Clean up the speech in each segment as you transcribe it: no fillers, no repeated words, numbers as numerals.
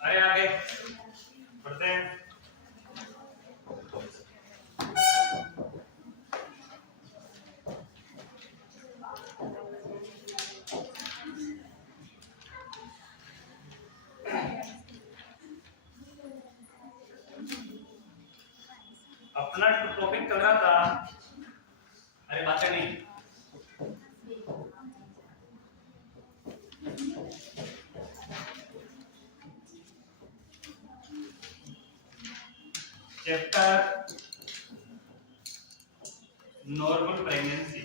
अरे आगे बढ़ते हैं। अपना टॉपिक चल रहा था, अरे बातें नहीं, चैप्टर नॉर्मल प्रेगनेंसी।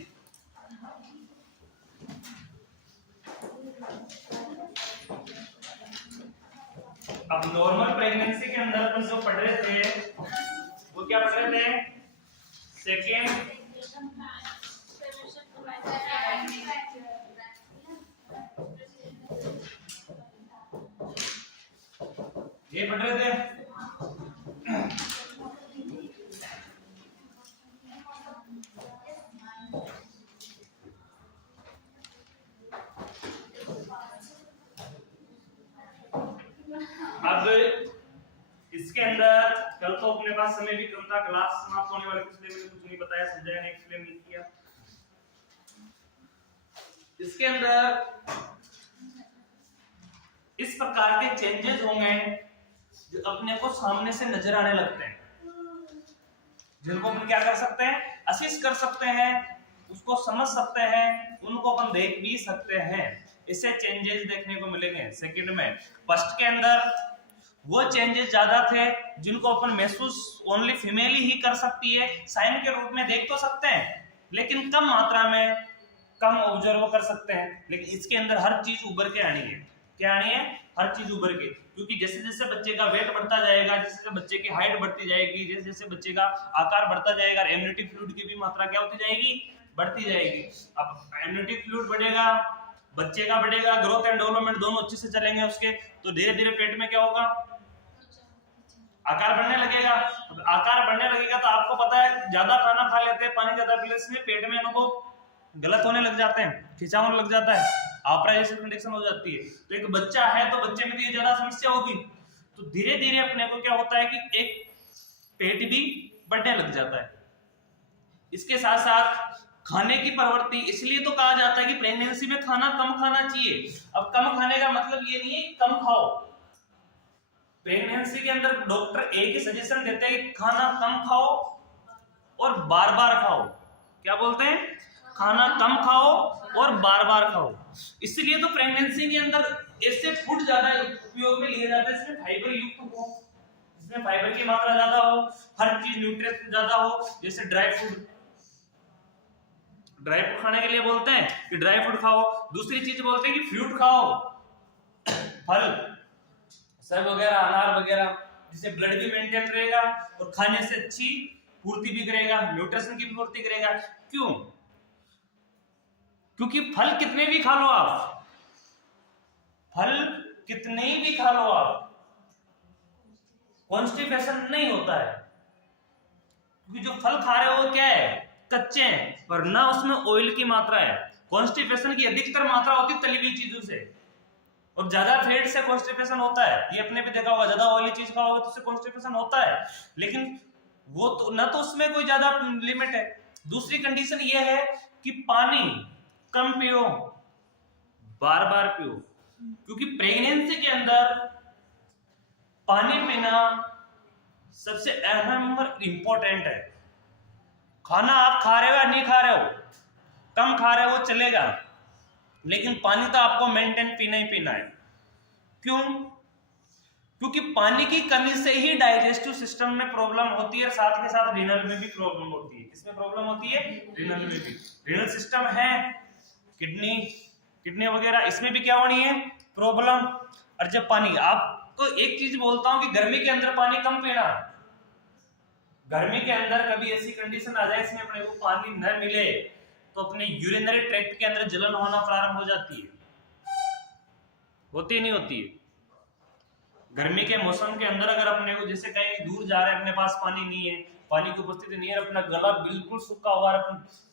अब नॉर्मल प्रेगनेंसी के अंदर अपन जो पढ़ रहे थे वो क्या पढ़ रहे थे? सेकेंड ये पढ़ रहे थे। अब इसके अंदर कल तो अपने पास समय भी कम था, क्लास समाप्त होने वाली, इसलिए मैंने कुछ नहीं बताया, समझाया नहीं, एक्सप्लेन नहीं किया। इसके अंदर इस प्रकार के चेंजेस होंगे जो अपने को सामने से नजर आने लगते हैं, जिनको अपन क्या कर सकते हैं? असिस्ट कर सकते हैं, उसको समझ सकते हैं, उनको अपन देख भी सकते हैं। इससे चेंजेस देखने को मिलेंगे। सेकंड में फर्स्ट के अंदर वो चेंजेस ज्यादा थे जिनको अपन महसूस ओनली फीमेल ही कर सकती है, साइन के रूप में देख तो सकते हैं लेकिन कम मात्रा में, कम ऑब्जर्व कर सकते हैं। लेकिन इसके अंदर हर चीज उभर के आनी है। क्या आनी है? हर चीज उभर के, क्योंकि जैसे जैसे बच्चे का वेट बढ़ता जाएगा, जैसे जैसे बच्चे की हाइट बढ़ती जाएगी, जैसे जैसे बच्चे का आकार बढ़ता जाएगा, एम्नियोटिक फ्लूइड की भी मात्रा क्या होती जाएगी? बढ़ती जाएगी। अब एम्नियोटिक फ्लूइड बढ़ेगा, बच्चे का बढ़ेगा, ग्रोथ एंड डेवलपमेंट दोनों अच्छे से चलेंगे उसके, तो धीरे धीरे पेट में क्या होगा? आकार बढ़ने लगेगा। आकार बढ़ने लगेगा तो आपको पता है ज्यादा खाना खा लेते हैं, पानी ज्यादा पीने से पेट में इनको गलत होने लग जाते हैं, खिंचाव होने लग जाता है, आपरा जैसी कंडीशन हो जाती है। तो एक बच्चा है तो बच्चे में तो ये ज्यादा समस्या होगी। तो धीरे धीरे अपने को क्या होता है कि एक पेट भी बढ़ने लग जाता है। इसके साथ साथ खाने की प्रवृत्ति, इसलिए तो कहा जाता है कि प्रेगनेंसी में खाना कम खाना चाहिए। अब कम खाने का मतलब ये नहीं है कम खाओ। प्रेगनेंसी के अंदर डॉक्टर एक ही सजेशन देते हैं कि खाना कम खाओ और बार बार खाओ। क्या बोलते हैं? खाना कम खाओ और बार बार खाओ। इसलिए तो प्रेगनेंसी के अंदर ऐसे फूड ज्यादा उपयोग में लिए जाते हैं इसमें फाइबर युक्त हो, इसमें फाइबर की मात्रा ज्यादा हो, हर चीज न्यूट्रिएंट ज्यादा हो। जैसे ड्राई फ्रूट खाने के लिए बोलते हैं कि ड्राई फ्रूट खाओ। दूसरी चीज बोलते हैं कि फ्रूट खाओ, फल, सेब वगैरह, अनार वगैरह, जिससे ब्लड भी मेंटेन रहेगा और खाने से अच्छी पूर्ति भी करेगा, न्यूट्रिशन की भी पूर्ति करेगा। क्यों? क्योंकि फल कितने भी खा लो आप, फल कितने भी खा लो आप, कॉन्स्टिपेशन नहीं होता है। क्योंकि जो फल खा रहे हो वो क्या है? कच्चे हैं और ना उसमें ऑयल की मात्रा है। कॉन्स्टिपेशन की अधिकतर मात्रा होती है तली हुई चीजों से, और ज्यादा फैट से कॉन्स्टिपेशन होता है। ये अपने भी देखा होगा, ज्यादा ऑयली चीज खाओगे तो उससे कॉन्स्टिपेशन होता है, लेकिन वो तो ना तो उसमें कोई ज्यादा लिमिट है। दूसरी कंडीशन ये है कि पानी कम पियो, बार बार पियो, क्योंकि प्रेगनेंसी के अंदर पानी पीना सबसे अहम और इंपॉर्टेंट है। खाना आप खा रहे हो या नहीं खा रहे हो, कम खा रहे हो चलेगा, लेकिन पानी तो आपको मेंटेन पीना ही पीना है। क्यों? क्योंकि पानी की कमी से ही डाइजेस्टिव सिस्टम में प्रॉब्लम होती है, साथ के साथ रीनल में भी प्रॉब्लम होती है। किसमें प्रॉब्लम होती है? रीनल में भी। रीनल सिस्टम है, किडनी वगैरह, इसमें भी क्या होनी है? प्रॉब्लम। और जब पानी, आपको एक चीज बोलता हूं कि गर्मी के अंदर पानी कम पीना। गर्मी के अंदर कभी ऐसी कंडीशन आ जाए इसमें अपने को पानी न मिले तो अपने यूरिनरी ट्रैक्ट के अंदर जलन होना प्रारंभ हो जाती है। होती नहीं होती है? गर्मी के मौसम के अंदर अगर अपने को जैसे कहीं दूर जा रहे हैं, अपने पास पानी नहीं है, पानी की उपस्थिति नहीं है, अपना गला बिल्कुल सूखा हुआ है,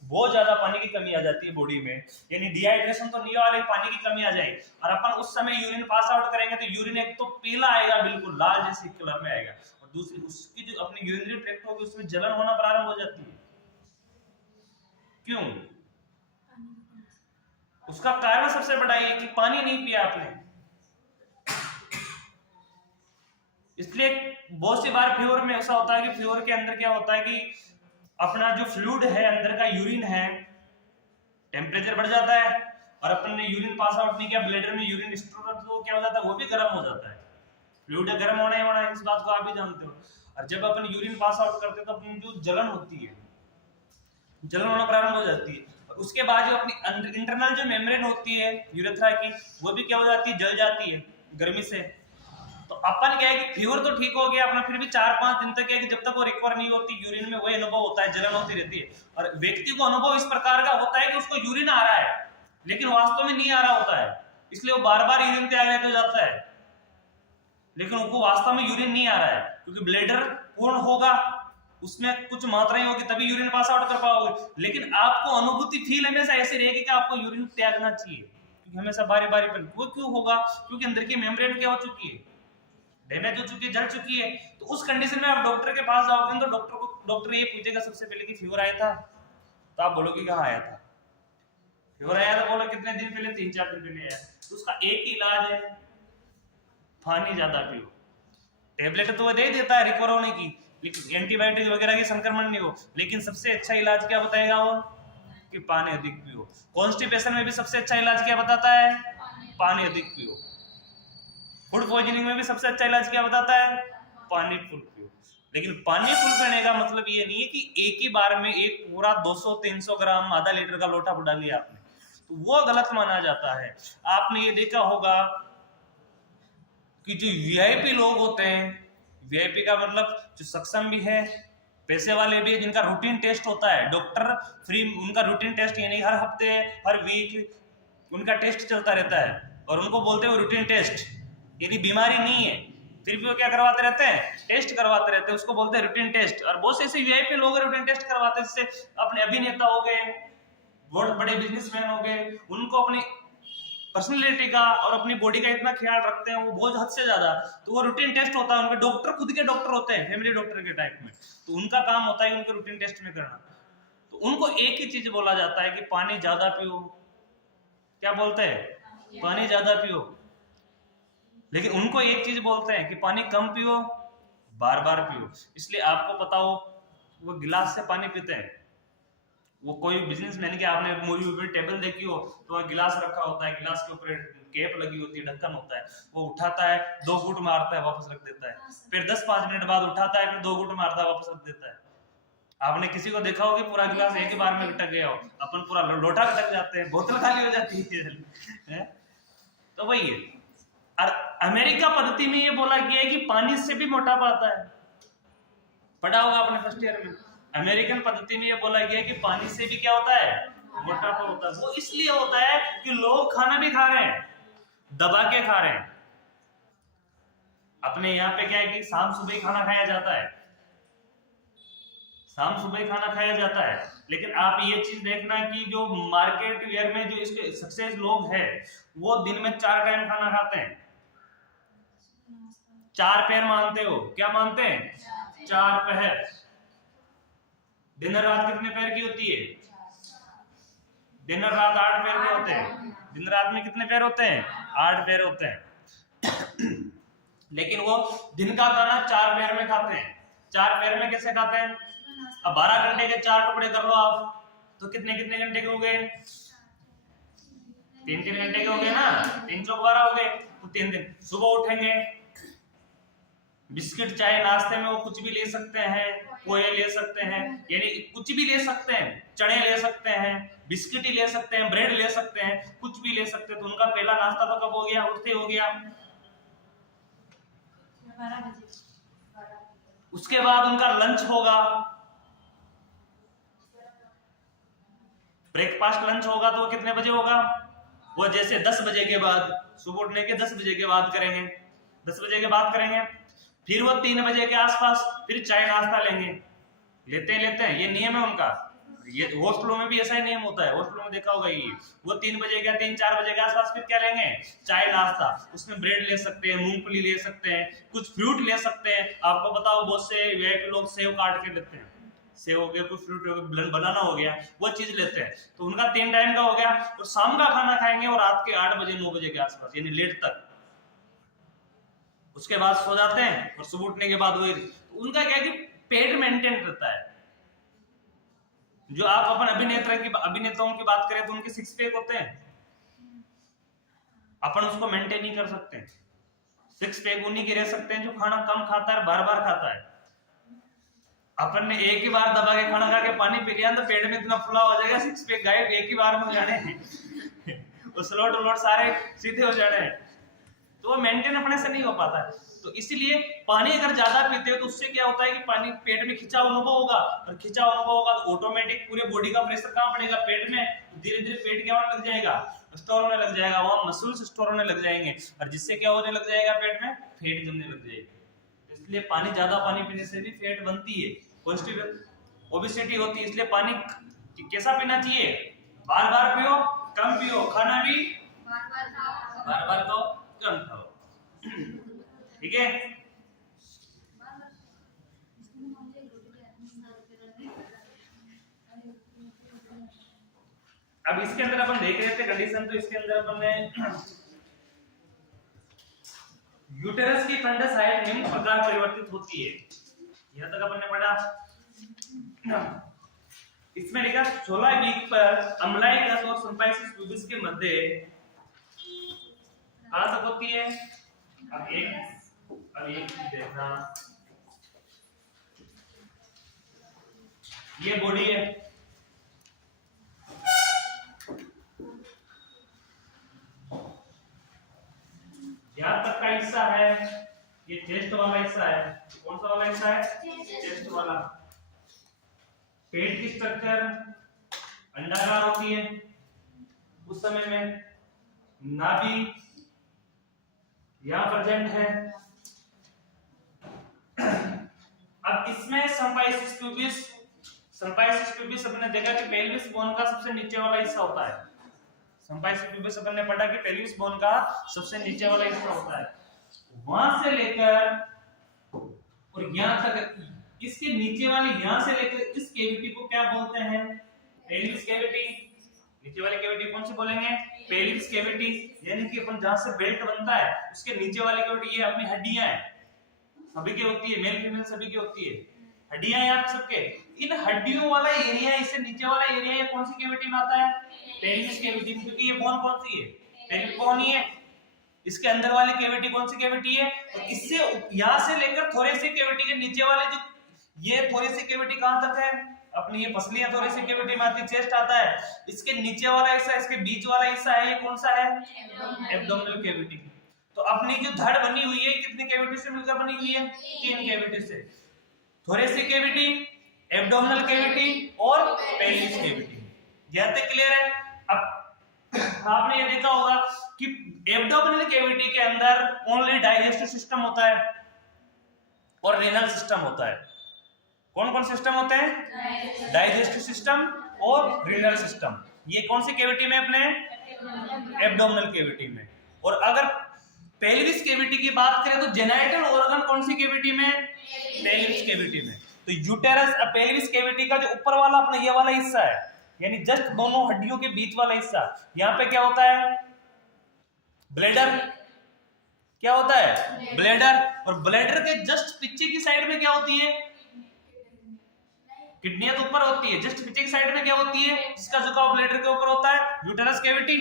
बहुत ज्यादा पानी की कमी आ जाती है बॉडी में, यानी डिहाइड्रेशन तो नहीं हुआ लेकिन पानी की कमी आ जाएगी, और अपन उस समय यूरिन पास आउट करेंगे तो यूरिन एक तो पीला आएगा, बिल्कुल लाल जैसे कलर में आएगा, और दूसरी उसकी जो अपनी यूरिनरी ट्रैक्ट होगी उसमें जलन होना प्रारंभ हो जाती है। क्यों? उसका कारण सबसे बड़ा ये कि पानी नहीं पिया आपने। इसलिए बहुत सी बार फ्यूर में ऐसा होता है कि फ्यूर के अंदर क्या होता है कि अपना जो फ्लूइड है अंदर का यूरिन है, टेम्परेचर बढ़ जाता है, और अपन ने यूरिन पास आउट नहीं किया, ब्लैडर में यूरिन स्टोर तो क्या हो जाता है, वो भी गर्म हो जाता है। फ्लूइड गर्म होना ही होना है, इस बात को आप भी जानते हो। और जब अपन यूरिन पास आउट करते हैं तो अपनी जो जलन होती है, जलन होना प्रारंभ हो जाती है, और उसके बाद जो अपनी इंटरनल जो मेम्ब्रेन होती है यूरेथ्रा की, वो भी क्या हो जाती है, जल जाती है गर्मी से। तो अपन क्या है कि फीवर तो ठीक हो गया अपना, फिर भी 4-5 दिन तक है कि जब तक वो रिकवर नहीं होती, यूरिन में वही अनुभव होता है, जलन होती रहती है, और व्यक्ति को अनुभव इस प्रकार का होता है कि उसको यूरिन आ रहा है लेकिन वास्तव में नहीं आ रहा होता है, इसलिए वो बार बार यूरिन त्याग लेते जाता है, लेकिन उनको वास्तव में यूरिन नहीं आ रहा है, क्योंकि ब्लैडर पूर्ण होगा, उसमें कुछ मात्राएं होगी तभी यूरिन पास आउट कर पाओगे, लेकिन आपको अनुभूति फील हमेशा ऐसी रहेगी कि आपको यूरिन त्यागना चाहिए, क्योंकि हमेशा बारी बारी पर। वो क्यों होगा? क्योंकि अंदर की मेम्ब्रेन क्या हो चुकी है, डैमेज हो चुकी है, जल चुकी है। तो उस कंडीशन में आप डॉक्टर के पास जाओगे तो डॉक्टर ये पूछेगा सबसे पहले कि फीवर आया था, तो आप बोलोगे कहाँ आया था, फीवर आया था, बोलो कितने दिन पहले, 3-4 दिन पहले आया। तो उसका एक ही इलाज है, पानी ज्यादा पियो। टेबलेट तो वो दे देता है रिकवर होने की, लेकिन एंटीबायोटिक वगैरह की संक्रमण नहीं हो, लेकिन सबसे अच्छा इलाज क्या बताएगा वो, कि पानी अधिक पियो। कॉन्स्टिपेशन में भी सबसे अच्छा इलाज क्या बताता है, पानी अधिक पियो। फूड पॉइजनिंग में भी सबसे अच्छा इलाज क्या बताता है, पानी फुल पियो। लेकिन पानी फुल पीने का मतलब ये नहीं है कि एक ही बार में एक पूरा 200-300 ग्राम आधा लीटर का लोटा बुढ़ा लिया आपने, तो वो गलत माना जाता है। आपने ये देखा होगा कि जो वीआईपी लोग होते हैं, वीआईपी का मतलब जो सक्षम भी है, पैसे वाले भी है, जिनका रूटीन टेस्ट होता है, डॉक्टर फ्री उनका रूटीन टेस्ट, यानी हर हफ्ते हर वीक उनका टेस्ट चलता रहता है, और उनको बोलते हैं रूटीन टेस्ट, यदि बीमारी नहीं है फिर भी वो क्या करवाते रहते हैं, टेस्ट करवाते रहते हैं, उसको बोलते हैं रूटीन टेस्ट। और बहुत से ऐसे वीआईपी लोग रूटीन टेस्ट करवाते हैं, जिससे अपने अभिनेता हो गए, बहुत बड़े बिजनेसमैन हो गए, उनको अपनी पर्सनैलिटी का और अपनी बॉडी का इतना ख्याल रखते हैं वो बहुत हद से ज्यादा, तो वो रूटीन टेस्ट होता है उनके, डॉक्टर खुद के डॉक्टर होते हैं फैमिली डॉक्टर के टाइप में, तो उनका काम होता है उनके रूटीन टेस्ट में करना। तो उनको एक ही चीज बोला जाता है कि पानी ज्यादा पियो। क्या बोलते हैं? पानी ज्यादा पियो। लेकिन उनको एक चीज बोलते हैं कि पानी कम पियो, बार बार पियो। इसलिए आपको पता हो वो गिलास से पानी पीते हैं, वो कोई बिजनेसमैन के, आपने मूवी में टेबल देखी हो तो वह गिलास रखा होता है, गिलास के ऊपर कैप लगी होती है, ढक्कन होता है, वो उठाता है, 2 घूंट मारता है, वापस रख देता है, फिर 10-5 मिनट बाद उठाता है, फिर 2 घूंट मारता है, वापस रख देता है। आपने किसी को देखा होगा पूरा गिलास एक ही बार में घटक गया हो, अपन पूरा लोटा घटक जाते हैं, बोतल खाली हो जाती है। तो वही है। और अमेरिका पद्धति में ये बोला गया है कि पानी से भी मोटापा आता है, पढ़ा होगा आपने फर्स्ट ईयर में। अमेरिकन पद्धति में ये बोला गया है कि पानी से भी क्या होता है, मोटापा होता है। वो इसलिए होता है कि लोग खाना भी खा रहे हैं, दबा के खा रहे हैं। अपने यहाँ पे क्या है कि शाम सुबह खाना खाया जाता है, शाम सुबह खाना खाया जाता है, लेकिन आप ये चीज देखना कि जो मार्केट वेयर में जो इसके सक्सेस लोग हैं वो दिन में 4 टाइम खाना खाते हैं। 4 पहर मानते हो? क्या मानते हैं? 4 पहर। दिन रात कितने पहर की होती है? दिन और रात 8 पहर के होते हैं। दिन रात में कितने पहर होते हैं? 8 पहर होते हैं। लेकिन वो दिन का खाना 4 पहर में खाते हैं। 4 पहर में कैसे खाते हैं? अब 12 घंटे के 4 टुकड़े कर लो आप, तो कितने कितने घंटे के हो गए? 3-3 घंटे के हो गए ना, 3 चौक 12 हो गए। तो 3 दिन सुबह उठेंगे, बिस्किट चाय नाश्ते में वो कुछ भी ले सकते हैं, पोहे ले सकते हैं, यानी कुछ भी ले सकते हैं, चने ले सकते हैं, बिस्किट ही ले सकते हैं, ब्रेड ले सकते हैं, कुछ भी ले सकते हैं। तो उनका पहला नाश्ता तो कब हो गया? उठते हो गया। 12 बजे। उसके बाद उनका लंच होगा, ब्रेकफास्ट लंच होगा, तो वो कितने बजे होगा? वो जैसे 10 बजे के बाद, सुबह उठने के 10 बजे के बाद करेंगे, 10 बजे के बाद करेंगे। फिर वो 3 बजे के आसपास फिर चाय नाश्ता लेंगे, लेते हैं, ये नियम है उनका। ये हॉस्टलों में भी ऐसा ही नियम होता है, हॉस्टलों में देखा होगा ये, वो 3 बजे का 3-4 बजे के आसपास फिर क्या लेंगे, चाय नाश्ता, उसमें ब्रेड ले सकते हैं, मूंगफली ले सकते हैं, कुछ फ्रूट ले सकते हैं। आपको बताओ बहुत से वीआईपी लोग सेव काट के लेते हैं, सेव हो गया, कुछ फ्रूट हो गया, बनाना हो गया, वो चीज लेते हैं। तो उनका 3 टाइम का हो गया, और शाम का खाना खाएंगे और रात के 8 बजे 9 बजे के आसपास, यानी लेट तक। उसके बाद सो जाते हैं और सुबह उठने के बाद वही। तो उनका क्या है कि पेट मेंटेन रहता है। जो आप अपन अभिनेताओं की बात करें तो उनके 6 पैक होते हैं, अपन उसको मेंटेन नहीं कर सकते। 6 पैक उन्हीं के रह सकते हैं जो खाना कम खाता है, बार बार खाता है। अपन ने एक ही बार दबा के खाना खा के पानी पी लिया तो पेट में इतना फुला हो जाएगा, 6 पैक गायब एक ही बार में हो जाने हैं। वो स्लॉट सारे सीधे हो जाने हैं, तो वो मेंटेन अपने से नहीं हो पाता है। तो इसीलिए पानी अगर ज्यादा पीते हो तो उससे क्या होता है कि पानी पेट में खिंचाव अनुभव होगा, और खिंचाव अनुभव होगा तो ऑटोमेटिक पूरे बॉडी का प्रेशर कहाँ पड़ेगा, पेट में। धीरे धीरे पेट क्या होने लग जाएगा, स्टोर होने लग जाएगा, वहां मसल्स स्टोर होने लग जाएंगे, और जिससे क्या होने लग जाएगा, पेट में फैट जमने लग जाएगी। इसलिए पानी ज्यादा पानी पीने से भी फैट बनती है, ओबेसिटी होती है। इसलिए पानी कैसा पीना चाहिए, बार बार पियो, कम पियो, खाना भी बार बार खाओ, कम खाओ, ठीक है। अब इसके अंदर अपन देख रहे थे कंडीशन, तो इसके अंदर अपन ने यूटेरस की फंडस हाइट निम्न प्रकार परिवर्तित होती है, यहां तक अपन ने पढ़ा। इसमें लिखा 16 वीक पर अम्लाइकस और सिम्पाइसिस प्यूबिस के मध्य कहां तक होती है। अब एक देखना, ये बॉडी है, यहां तक का हिस्सा है, ये चेस्ट वाला हिस्सा है। कौन सा वाला हिस्सा है, चेस्ट वाला। पेट की स्ट्रक्चर अंडाकार होती है उस समय में, नाभि यहां प्रेजेंट है। अब इसमें सिम्पाइसिस प्यूबिस अपने देखा कि पेल्विस बोन का सबसे नीचे वाला हिस्सा होता है। सिम्पाइसिस प्यूबिस अपन ने पढ़ा कि पेल्विस बोन का सबसे नीचे वाला हिस्सा होता है, वहां से लेकर और यहां तक, इसके नीचे वाली यहां से लेकर इस कैविटी को क्या बोलते हैं, पेल्विस कैविटी। नीचे वाली कैविटी कौन सी बोलेंगे, पेल्विस कैविटी। यानी कि अपन जहां से बेल्ट बनता है उसके नीचे वाली कैविटी, ये अपनी हड्डियां हैं, सभी की होती है, मेल फीमेल सभी की होती है, हड्डियां हैं आप सबके। इन हड्डियों वाला एरिया, इससे नीचे वाला एरिया, ये कौन सी कैविटी में आता है, पेल्विस कैविटी में, क्योंकि ये बोन कौन सी है, पेल्विक बोन ही है। इसके अंदर वाली कैविटी कौन सी कैविटी है, तो इससे यहां से लेकर थोरेसिक कैविटी के नीचे वाले जो ये थोरेसिक कैविटी कहां तक है, अपनी ये पसलियां थोरेसिक कैविटी में आती है, चेस्ट आता है, इसके नीचे वाला हिस्सा, इसके बीच वाला हिस्सा है, ये कौन सा है, एब्डोमिनल कैविटी। तो अपनी जो धड़ बनी हुई है कितनी कैविटी से मिलकर बनी हुई है, 3 कैविटी से, थोरेसिक कैविटी, एब्डोमिनल कैविटी और पेल्विस कैविटी। यहां तक क्लियर है। अब आपने ये देखा होगा कि एब्डोमिनल कैविटी के अंदर ओनली डाइजेस्टिव सिस्टम होता है और रीनल सिस्टम होता है। कौन कौन सिस्टम होते हैं, डाइजेस्टिव सिस्टम और रीनल सिस्टम। ये कौन सी कैविटी में, अपने एब्डोमिनल कैविटी में। और अगर पेल्विस कैविटी की बात करें तो जेनाइटल ऑर्गन कौन सी कैविटी में, पेल्विस कैविटी में। तो यूटेरस, पेल्विस कैविटी का जो ऊपर वाला अपना ये वाला हिस्सा है, यानी जस्ट दोनों हड्डियों के बीच वाला हिस्सा, यहाँ पे क्या होता है, ब्लैडर। क्या होता है, ब्लैडर। और ब्लैडर के जस्ट पीछे की साइड में क्या होती है, किडनियां तो ऊपर होती है, जस्ट पीछे की साइड में क्या होती है, जिसका झुकाव ब्लैडर के ऊपर होता है, यूटेरस कैविटी।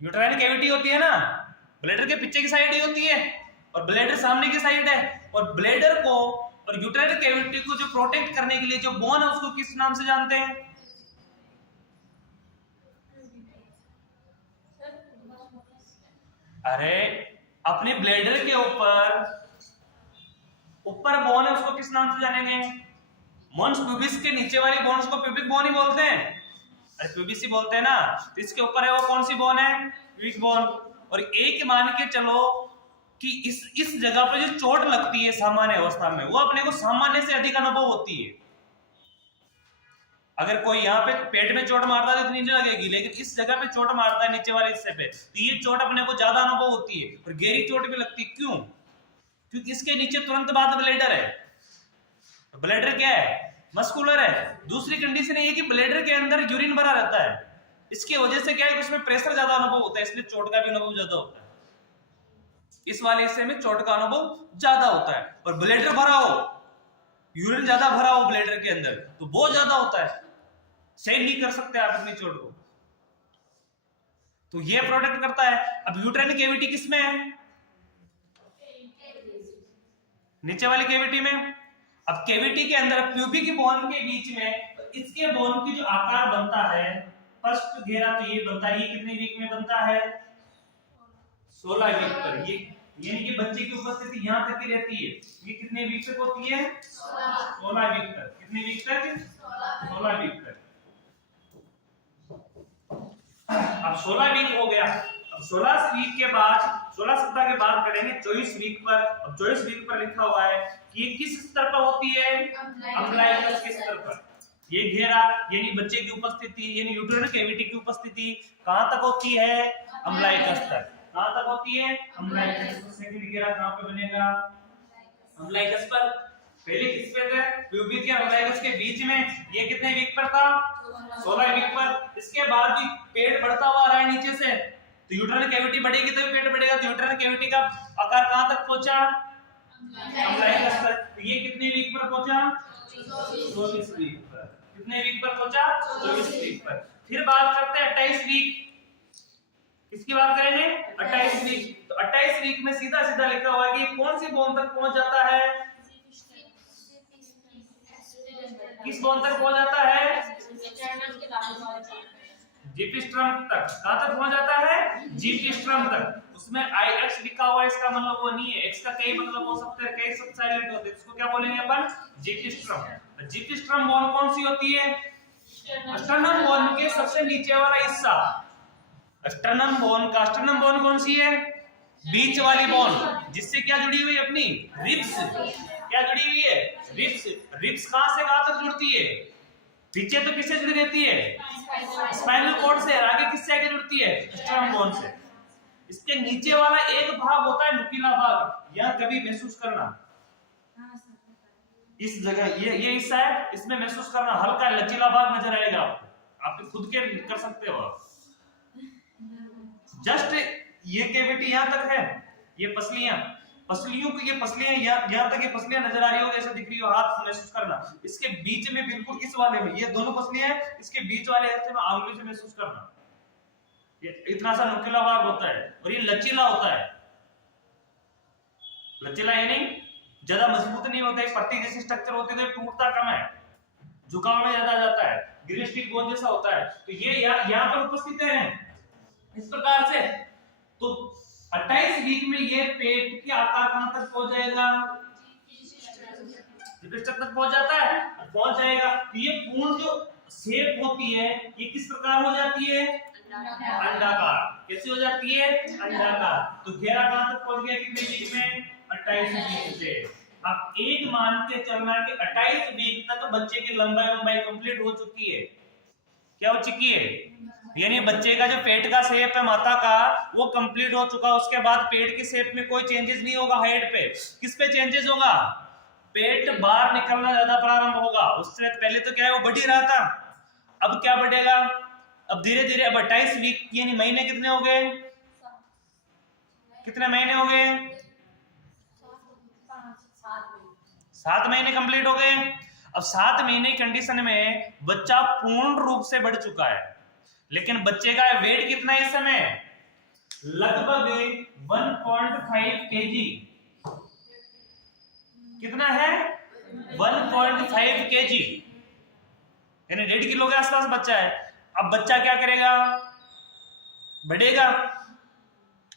यूटेराइन कैविटी होती है ना, ब्लैडर के पीछे की साइड ही होती है, और ब्लैडर सामने की साइड है। और ब्लैडर को और यूटेराइन कैविटी को जो प्रोटेक्ट करने के लिए जो बोन है उसको किस नाम से जानते हैं, अरे अपने ब्लैडर के ऊपर बोन है, उसको किस नाम से जानेंगे, मॉन्स प्यूबिस के नीचे वाली बोन्स को प्यूबिक बोन ही बोलते हैं, अरे प्यूबिस ही बोलते हैं ना। तो इसके ऊपर है वो कौन सी बोन है, प्यूबिक बोन। और एक मान के चलो कि इस जगह पर जो चोट लगती है सामान्य अवस्था में, वो अपने को सामान्य से अधिक अनुभव होती है। अगर कोई यहाँ पे पेट में चोट मारता है तो इतनी नहीं लगेगी, लेकिन इस जगह पे चोट मारता है नीचे वाले हिस्से पे, तो ये चोट अपने को ज्यादा अनुभव होती है और गहरी चोट भी लगती है। क्यों? क्योंकि इसके नीचे तुरंत बाद ब्लेडर है। ब्लेडर क्या है? मस्कुलर है। दूसरी कंडीशन ये कि ब्लेडर के अंदर यूरिन भरा रहता है, इसकी वजह से क्या है कि उसमें प्रेशर ज्यादा अनुभव होता है, इसलिए चोट का भी अनुभव ज्यादा होता है। इस वाले हिस्से में चोट का अनुभव ज्यादा होता है। और ब्लेडर भरा हो, यूरिन ज्यादा भरा हो ब्लेडर के अंदर, तो बहुत ज्यादा होता है, सही नहीं कर सकते आप इतनी चोट को। तो ये प्रोटेक्ट करता है। अब यूट्राइन कैविटी किसमें है? नीचे वाली कैविटी में। अब कैविटी के अंदर प्यूबिक बोन के बीच में, इसके बोन की जो आकार बनता है फर्स्ट घेरा, तो ये बनता है, ये कितने वीक में बनता है? 16 वीक पर। ये यानी कि बच्चे की उपस्थिति यहां तक की रहती है, ये कितने वीक तक होती है? 16 वीक तक। कितने वीक तक? 16 वीक तक। अब 16 वीक हो गया। अब 16 वीक के बाद, 16 सप्ताह के बाद करेंगे 24 वीक पर। अब 24 वीक पर लिखा हुआ है कि ये किस स्तर पर होती है? अम्बलाइकस के स्तर पर। ये घेरा यानी बच्चे की उपस्थिति, यानी यूट्राइन कैविटी की उपस्थिति कहां तक होती है? अम्बलाइकस तक। कहां तक होती है? अम्बलाइकस। तो सेकंड घेरा कहां पे बनेगा? अम्बलाइकस पर। पहले किस पे थे? प्यूबिक के अम्बलाइकस के बीच में। ये कितने वीक पर था? 16 वीक पर। इसके बाद भी पेट बढ़ता हुआ आ रहा है नीचे से, तो यूट्राइन कैविटी बढ़ेगी तो पेट बढ़ेगा। तो यूट्राइन कैविटी का आकार कहां तक पहुंचा? अम्बलाइकस तक। तो ये कितने वीक पर पहुंचा? 24 वीक पर। कितने वीक पर पहुंचा? 24 वीक पर। फिर बात करते हैं 28 वीक। किसकी बात करेंगे? 28 वीक। तो 28 वीक में सीधा सीधा लिखा हुआ है कि कौन सी बोन तक पहुंच जाता है? किस बोन तक पहुंच जाता है? जीपीस्ट्रम तक। कहां तक पहुंच जाता है? जीपीस्ट्रम तक। उसमें IX लिखा हुआ है, इसका मतलब वो नहीं है। X का कई मतलब हो सकते हैं, कई सब साइलेंट होते हैं, इसको क्या बोलेंगे अपन? जीपीस्ट्रम। जीपीस्ट्रम बोन कौन सी होती है? स्टर्नम बोन के सबसे नीचे वाला हिस्सा। स्टर्नम बोन का, स्टर्नम बोन कौन सी है? बीच वाली बोन, जिससे क्या जुड़ी हुई अपनी? रिब्स। क्या जुड़ी हुई है? रिब्स। रिब्स कहां से कहां तक जुड़ती है? पीछे तो किससे जुड़ी रहती है? स्पाइनल कॉर्ड से। आगे किससे आगे जुड़ती है? स्टर्नम बोन से। इसके नीचे वाला एक भाग होता है नुकीला भाग, यह कभी महसूस करना, इस जगह ये हिस्सा है, इसमें महसूस करना, हल्का लचीला भाग नजर आएगा आपको, आप खुद के कर सकते हो। जस्ट ये कैविटी यहां तक है, ये पसलियों को, ये पसलियां यहां तक ये पसलियां नजर आ रही हो, जैसे दिख रही हो, हाथ महसूस करना। इसके बीच में बिल्कुल इस वाले में, ये दोनों पसलियां हैं, इसके बीच वाले हिस्से में आंगुली से महसूस करना। ये इतना सा नुकीला भाग होता है और ये लचीला होता है। लचीला यानी ज्यादा मजबूत नहीं होता है, पट्टी जैसी स्ट्रक्चर होती है, तो टूटता कम है, झुकाव में ज्यादा जाता है, ग्रीन स्टील बोन जैसा होता है। तो ये यहाँ पर उपस्थित है इस प्रकार से। तो 28 वीक में ये पेट की आकार कहां तक पहुंच जाएगा? जीपीस्ट्रम तक पहुंच जाता है, पहुंच जाएगा। तो ये पूर्ण जो शेप होती है ये किस प्रकार हो जाती है? अंडाकार। कैसी हो जाती है? अंडाकार। तो घेरा कहां तक पहुंच गया कितने वीक में? 28 वीक से। अब एक मान के चलना कि 28 वीक तक बच्चे की लंबाई कंप्लीट हो चुकी है। क्या हो चुकी है? यानी बच्चे का जो पेट का शेप है माता का, वो कंप्लीट हो चुका। उसके बाद पेट के शेप में कोई चेंजेस नहीं होगा। हाइट पे किस पे चेंजेस होगा? पेट बाहर निकलना ज्यादा प्रारंभ होगा। उससे पहले तो क्या है, वो बढ़ ही रहा था, अब क्या बढ़ेगा? अब धीरे धीरे, अब 28 वीक यानी महीने कितने हो गए? कितने महीने हो गए? 7 महीने कंप्लीट हो गए। अब 7 महीने कंडीशन में बच्चा पूर्ण रूप से बढ़ चुका है, लेकिन बच्चे का वेट कितना है इस समय? लगभग 1.5 kg। कितना है? 1.5 kg, यानी 1.5 किलो के आसपास बच्चा है। अब बच्चा क्या करेगा? बढ़ेगा।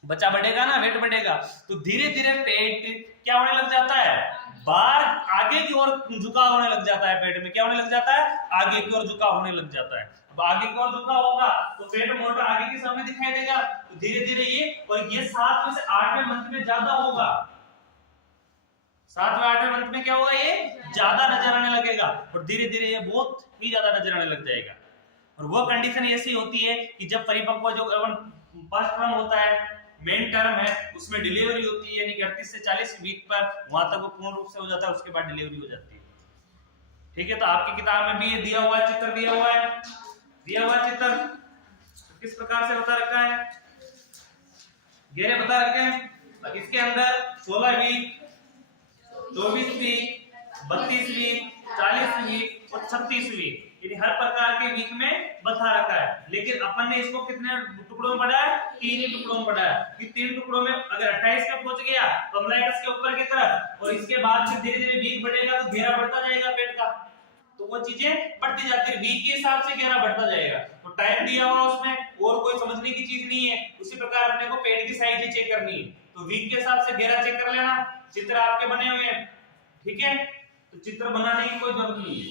बच्चा बढ़ेगा ना, वेट बढ़ेगा, तो धीरे धीरे पेट क्या होने लग जाता है? बाहर आगे की ओर झुकाव होने लग जाता है। पेट में क्या होने लग जाता है? आगे की ओर झुकाव होने लग जाता है। अब आगे की ओर झुकाव होगा तो पेट मोटा आगे के सामने दिखाई देगा। तो धीरे धीरे ये, और ये 7 में से 8वें मंथ में ज्यादा होगा। 7वें 8वें मंथ में क्या होगा, ये ज्यादा नजर आने लगेगा और धीरे धीरे ये बहुत ही ज्यादा नजर आने लग जाएगा। और वो कंडीशन ऐसी होती है कि जब परिपक्व जो फर्स्ट टर्म होता है, मेन टर्म है, उसमें डिलीवरी होती है, यानी कि 38 से 40 वीक पर वहां तक वो पूर्ण रूप से हो जाता है, उसके बाद डिलीवरी हो जाती है। ठीक है, तो आपकी किताब में भी ये दिया हुआ है, चित्र दिया हुआ है, चित्र किस प्रकार से बता रखा है, घेरे बता रखे हैं। इसके अंदर 16 वीक, 24 वीक, 32 वीक, 40 वीक और 36 वीक, यानी हर प्रकार के वीक में बता रखा है। लेकिन अपन ने इसको कितने टुकड़ों में पढ़ा है, 3 ही टुकड़ों में पढ़ा है कि 3 टुकड़ों में अगर 28 पे पहुंच गया तो अम्लाइकस के ऊपर की तरफ, और इसके बाद फिर धीरे धीरे वीक बढ़ेगा तो घेरा बढ़ता जाएगा पेट का, तो वो चीजें बढ़ती जाती है, वीक के हिसाब से घेरा बढ़ता जाएगा। तो टाइम दिया हुआ उसमें, और कोई समझने की चीज नहीं है। उसी प्रकार अपने को पेट की साइज ही चेक करनी है, तो वीक के हिसाब से घेरा चेक कर लेना। चित्र आपके बने हुए हैं, ठीक है, तो चित्र बनाने की कोई जरूरत नहीं है।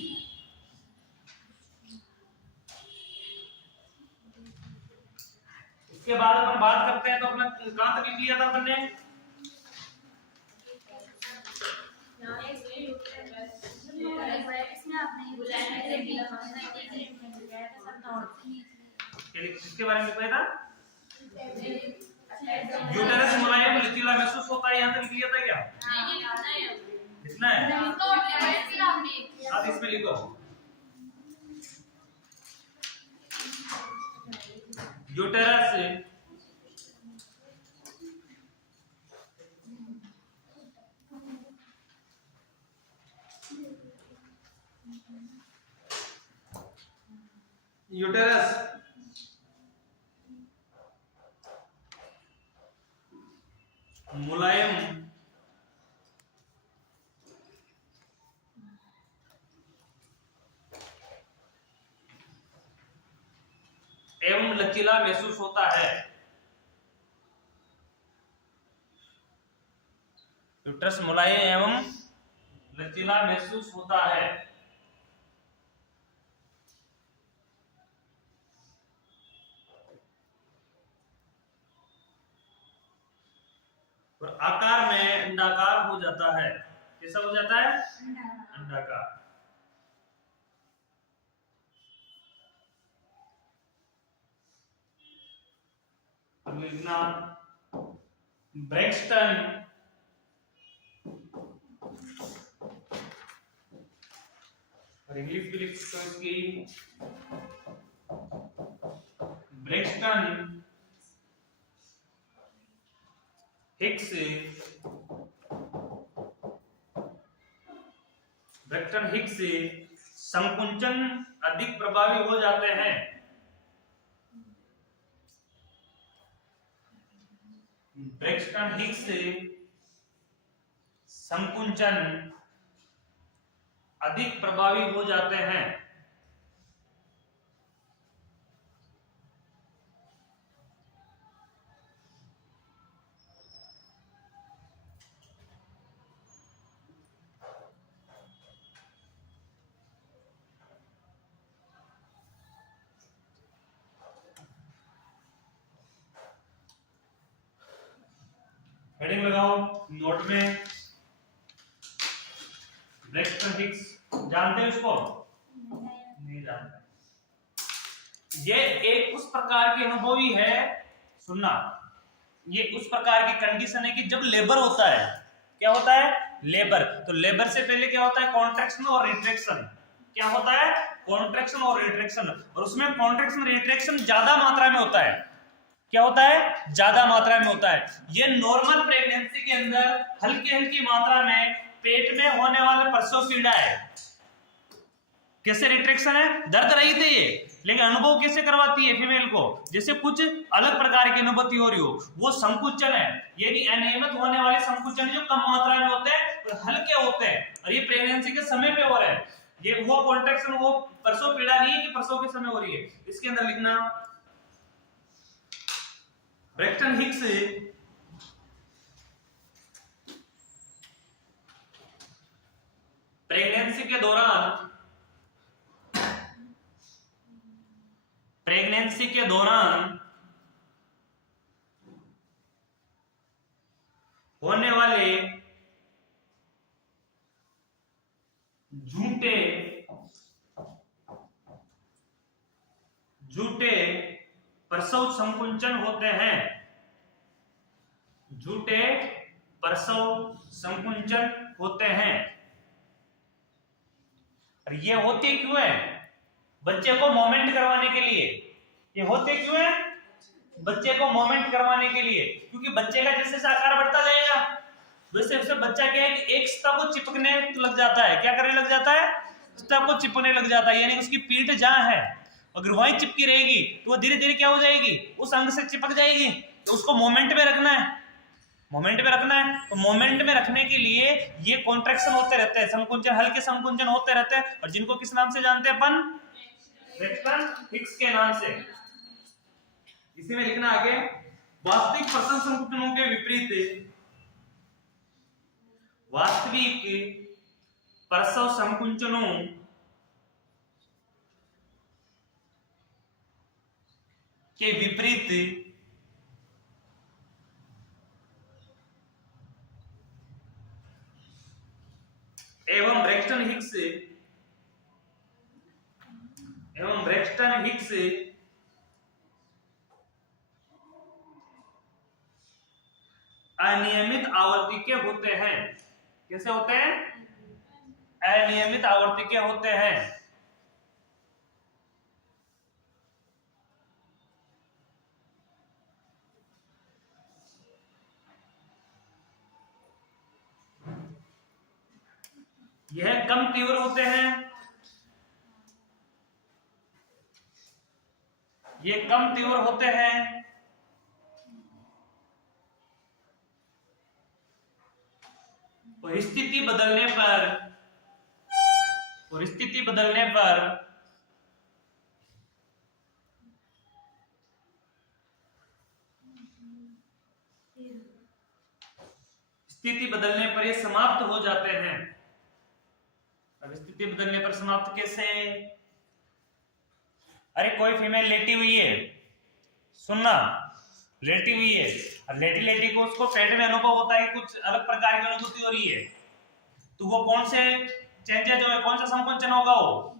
इसके बाद अपन बात करते हैं, तो अपना कहां तक लिख लिया था अपन ने, इसके बारे में बताया था, यूटेरस मुलायम लचीला महसूस होता है, यहां तक लिख लिया था क्या, लिखना है, आप इसमें लिखो यूटेरस मुलायम एवं लचीला महसूस होता है। यूट्रस मुलायम एवं लचीला महसूस होता है। और आकार में अंडाकार हो जाता है। कैसा हो जाता है, अंडाकार। लिखना ब्रैक्सटन और इंग्लिश भी लिख सकते हो इसकी, ब्रैक्सटन हिक्स, ब्रैक्सटन हिक्स संकुंचन अधिक प्रभावी हो जाते हैं। ब्रैक्सटन हिक्स संकुंचन अधिक प्रभावी हो जाते हैं। हेडिंग लगाओ नोट में, ब्रैक्सटन हिक्स जानते हैं उसको, नहीं जानते। ये एक उस प्रकार की अनुभवी है, सुनना, ये उस प्रकार की कंडीशन है कि जब लेबर होता है, क्या होता है, लेबर, तो लेबर से पहले क्या होता है, कॉन्ट्रैक्शन और रिट्रैक्शन। क्या होता है, कॉन्ट्रैक्शन और रिट्रैक्शन, और उसमें कॉन्ट्रैक्शन रिट्रैक्शन ज्यादा मात्रा में होता है। क्या होता है, ज्यादा मात्रा में होता है। ये नॉर्मल प्रेगनेंसी के अंदर हल्की हल्की मात्रा में पेट में होने वाला प्रसव पीड़ा है। कैसे रिट्रैक्शन है, दर्द रही थी ये, लेकिन अनुभव कैसे करवाती है फीमेल को, जैसे कुछ अलग प्रकार की अनुभूति हो रही हो, वो संकुचन है, यानी अनियमित होने वाले संकुचन जो कम मात्रा में होते हैं और हल्के होते हैं, और ये प्रेगनेंसी के समय पे हो रहे हैं। ये वो कॉन्ट्रैक्शन, वो प्रसव पीड़ा नहीं है कि प्रसव के समय हो रही है। इसके अंदर लिखना ब्रैक्सटन हिक्स प्रेगनेंसी के दौरान होने वाले प्रसव संकुंचन होते हैं, झूठे प्रसव संकुंचन होते हैं। और ये होते क्यों है? बच्चे को मोमेंट करवाने के लिए। ये होते क्यों है? बच्चे को मोमेंट करवाने के लिए, क्योंकि बच्चे का जैसे जैसे आकार बढ़ता जाएगा वैसे वैसे बच्चा क्या है कि एक सतह को चिपकने लग जाता है। क्या करने लग जाता है? सतह को चिपकने लग जाता है, यानी उसकी पीठ जहां है अगर वहीं चिपकी रहेगी तो वो धीरे धीरे क्या हो जाएगी, उस अंग से चिपक जाएगी। तो उसको मोमेंट में रखना है, मोमेंट में रखना है। तो मोमेंट में रखने के लिए ये कॉन्ट्रैक्शन होते रहते हैं, संकुंचन, हल्के संकुंचन होते रहते हैं, और जिनको किस नाम से जानते हैं अपन? ब्रेक्सटन हिक्स के नाम से। इसी में लिखना आगे, वास्तविक प्रसव संकुचनों के विपरीत वास्तविक प्रसव संकुंचनों के विपरीत एवं ब्रेक्सटन हिक्स अनियमित आवर्ती के होते हैं। कैसे होते हैं? अनियमित आवर्ती के होते हैं। यह कम तीव्र होते हैं, ये कम तीव्र होते हैं और स्थिति बदलने पर ये समाप्त हो जाते हैं। अब स्थिति बदलने पर समाप्त कैसे? अरे कोई फीमेल लेटी हुई है, सुनना, लेटी हुई है, और लेटी लेटी को उसको पेट में अनुभव होता है कि कुछ अलग प्रकार की अनुभूति हो रही है, तो वो कौन से चेंजेस जो है, कौन सा संकुंचन होगा? वो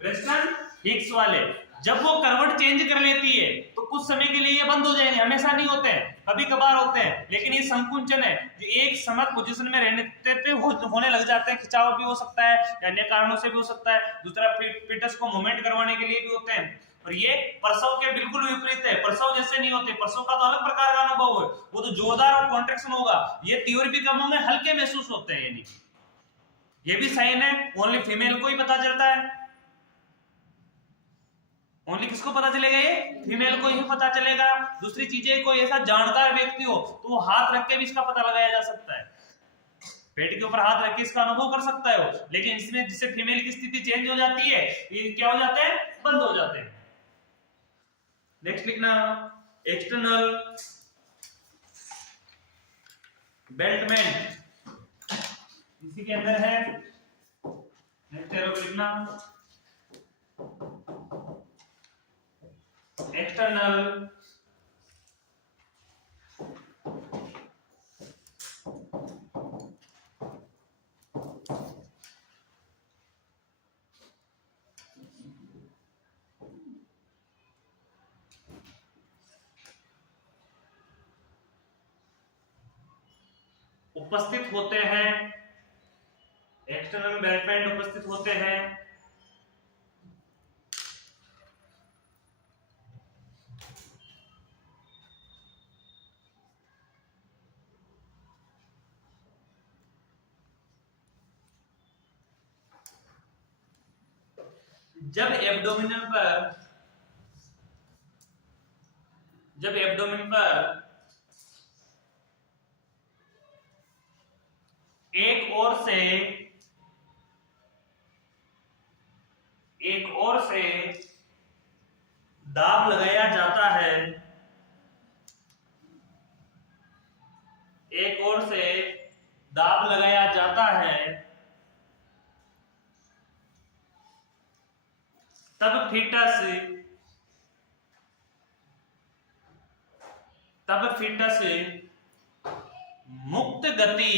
ब्रेक्सटन हिक्स वाले। जब वो करवट चेंज कर लेती है तो कुछ समय के लिए ये बंद हो जाएंगे, हमेशा नहीं होते हैं, कभी कभार होते हैं, लेकिन ये संकुंचन है जो एक समान पोजीशन में रहने पे होने लग जाते हैं। खिंचाव भी हो सकता है या अन्य कारणों से भी हो सकता है। दूसरा फीटस को मूवमेंट करवाने के लिए भी होते हैं। और ये प्रसव के बिल्कुल विपरीत है, प्रसव जैसे नहीं होते। प्रसव का तो अलग प्रकार का अनुभव है, वो तो जोरदार और कॉन्ट्रैक्शन होगा। ये तीव्र भी कम होंगे, हल्के महसूस होते हैं। यानी ये भी साइन है, ओनली फीमेल को ही पता चलता है। ओनली किसको पता चलेगा? ये फीमेल को ही पता चलेगा। दूसरी चीजें कोई ऐसा जानकार व्यक्ति हो तो वो हाथ रख के भी इसका पता लगाया जा सकता है, पेट के ऊपर हाथ रख के इसका अनुभव कर सकता है वो। लेकिन इसमें जिससे फीमेल की स्थिति चेंज हो जाती है, ये क्या हो जाते हैं? बंद हो जाते हैं। नेक्स्ट लिखना, एक्सटर्नल बेल्टमेंट, इसी के अंदर है। नेक्स्ट एरो लिखना, एक्सटर्नल उपस्थित होते हैं, एक्सटर्नल बेल्टमेंट उपस्थित होते हैं जब एब्डोमिन पर एक ओर से दाब लगाया जाता है, एक ओर से दाब लगाया जाता है, तब फीटस मुक्त गति,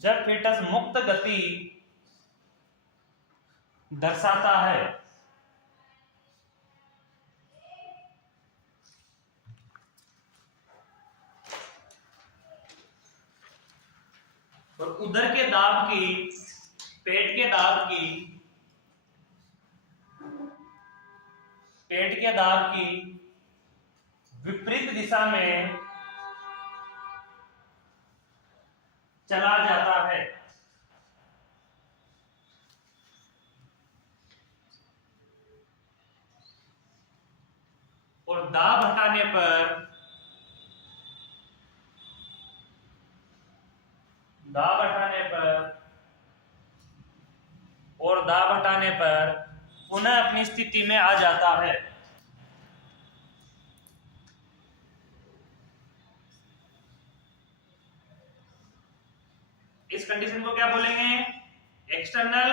जब फीटस मुक्त गति दर्शाता है, और उदर के दाब की, पेट के दाब की विपरीत दिशा में चला जाता है। और दाब हटाने पर पुनः अपनी स्थिति में आ जाता है। इस कंडीशन को क्या बोलेंगे? एक्सटर्नल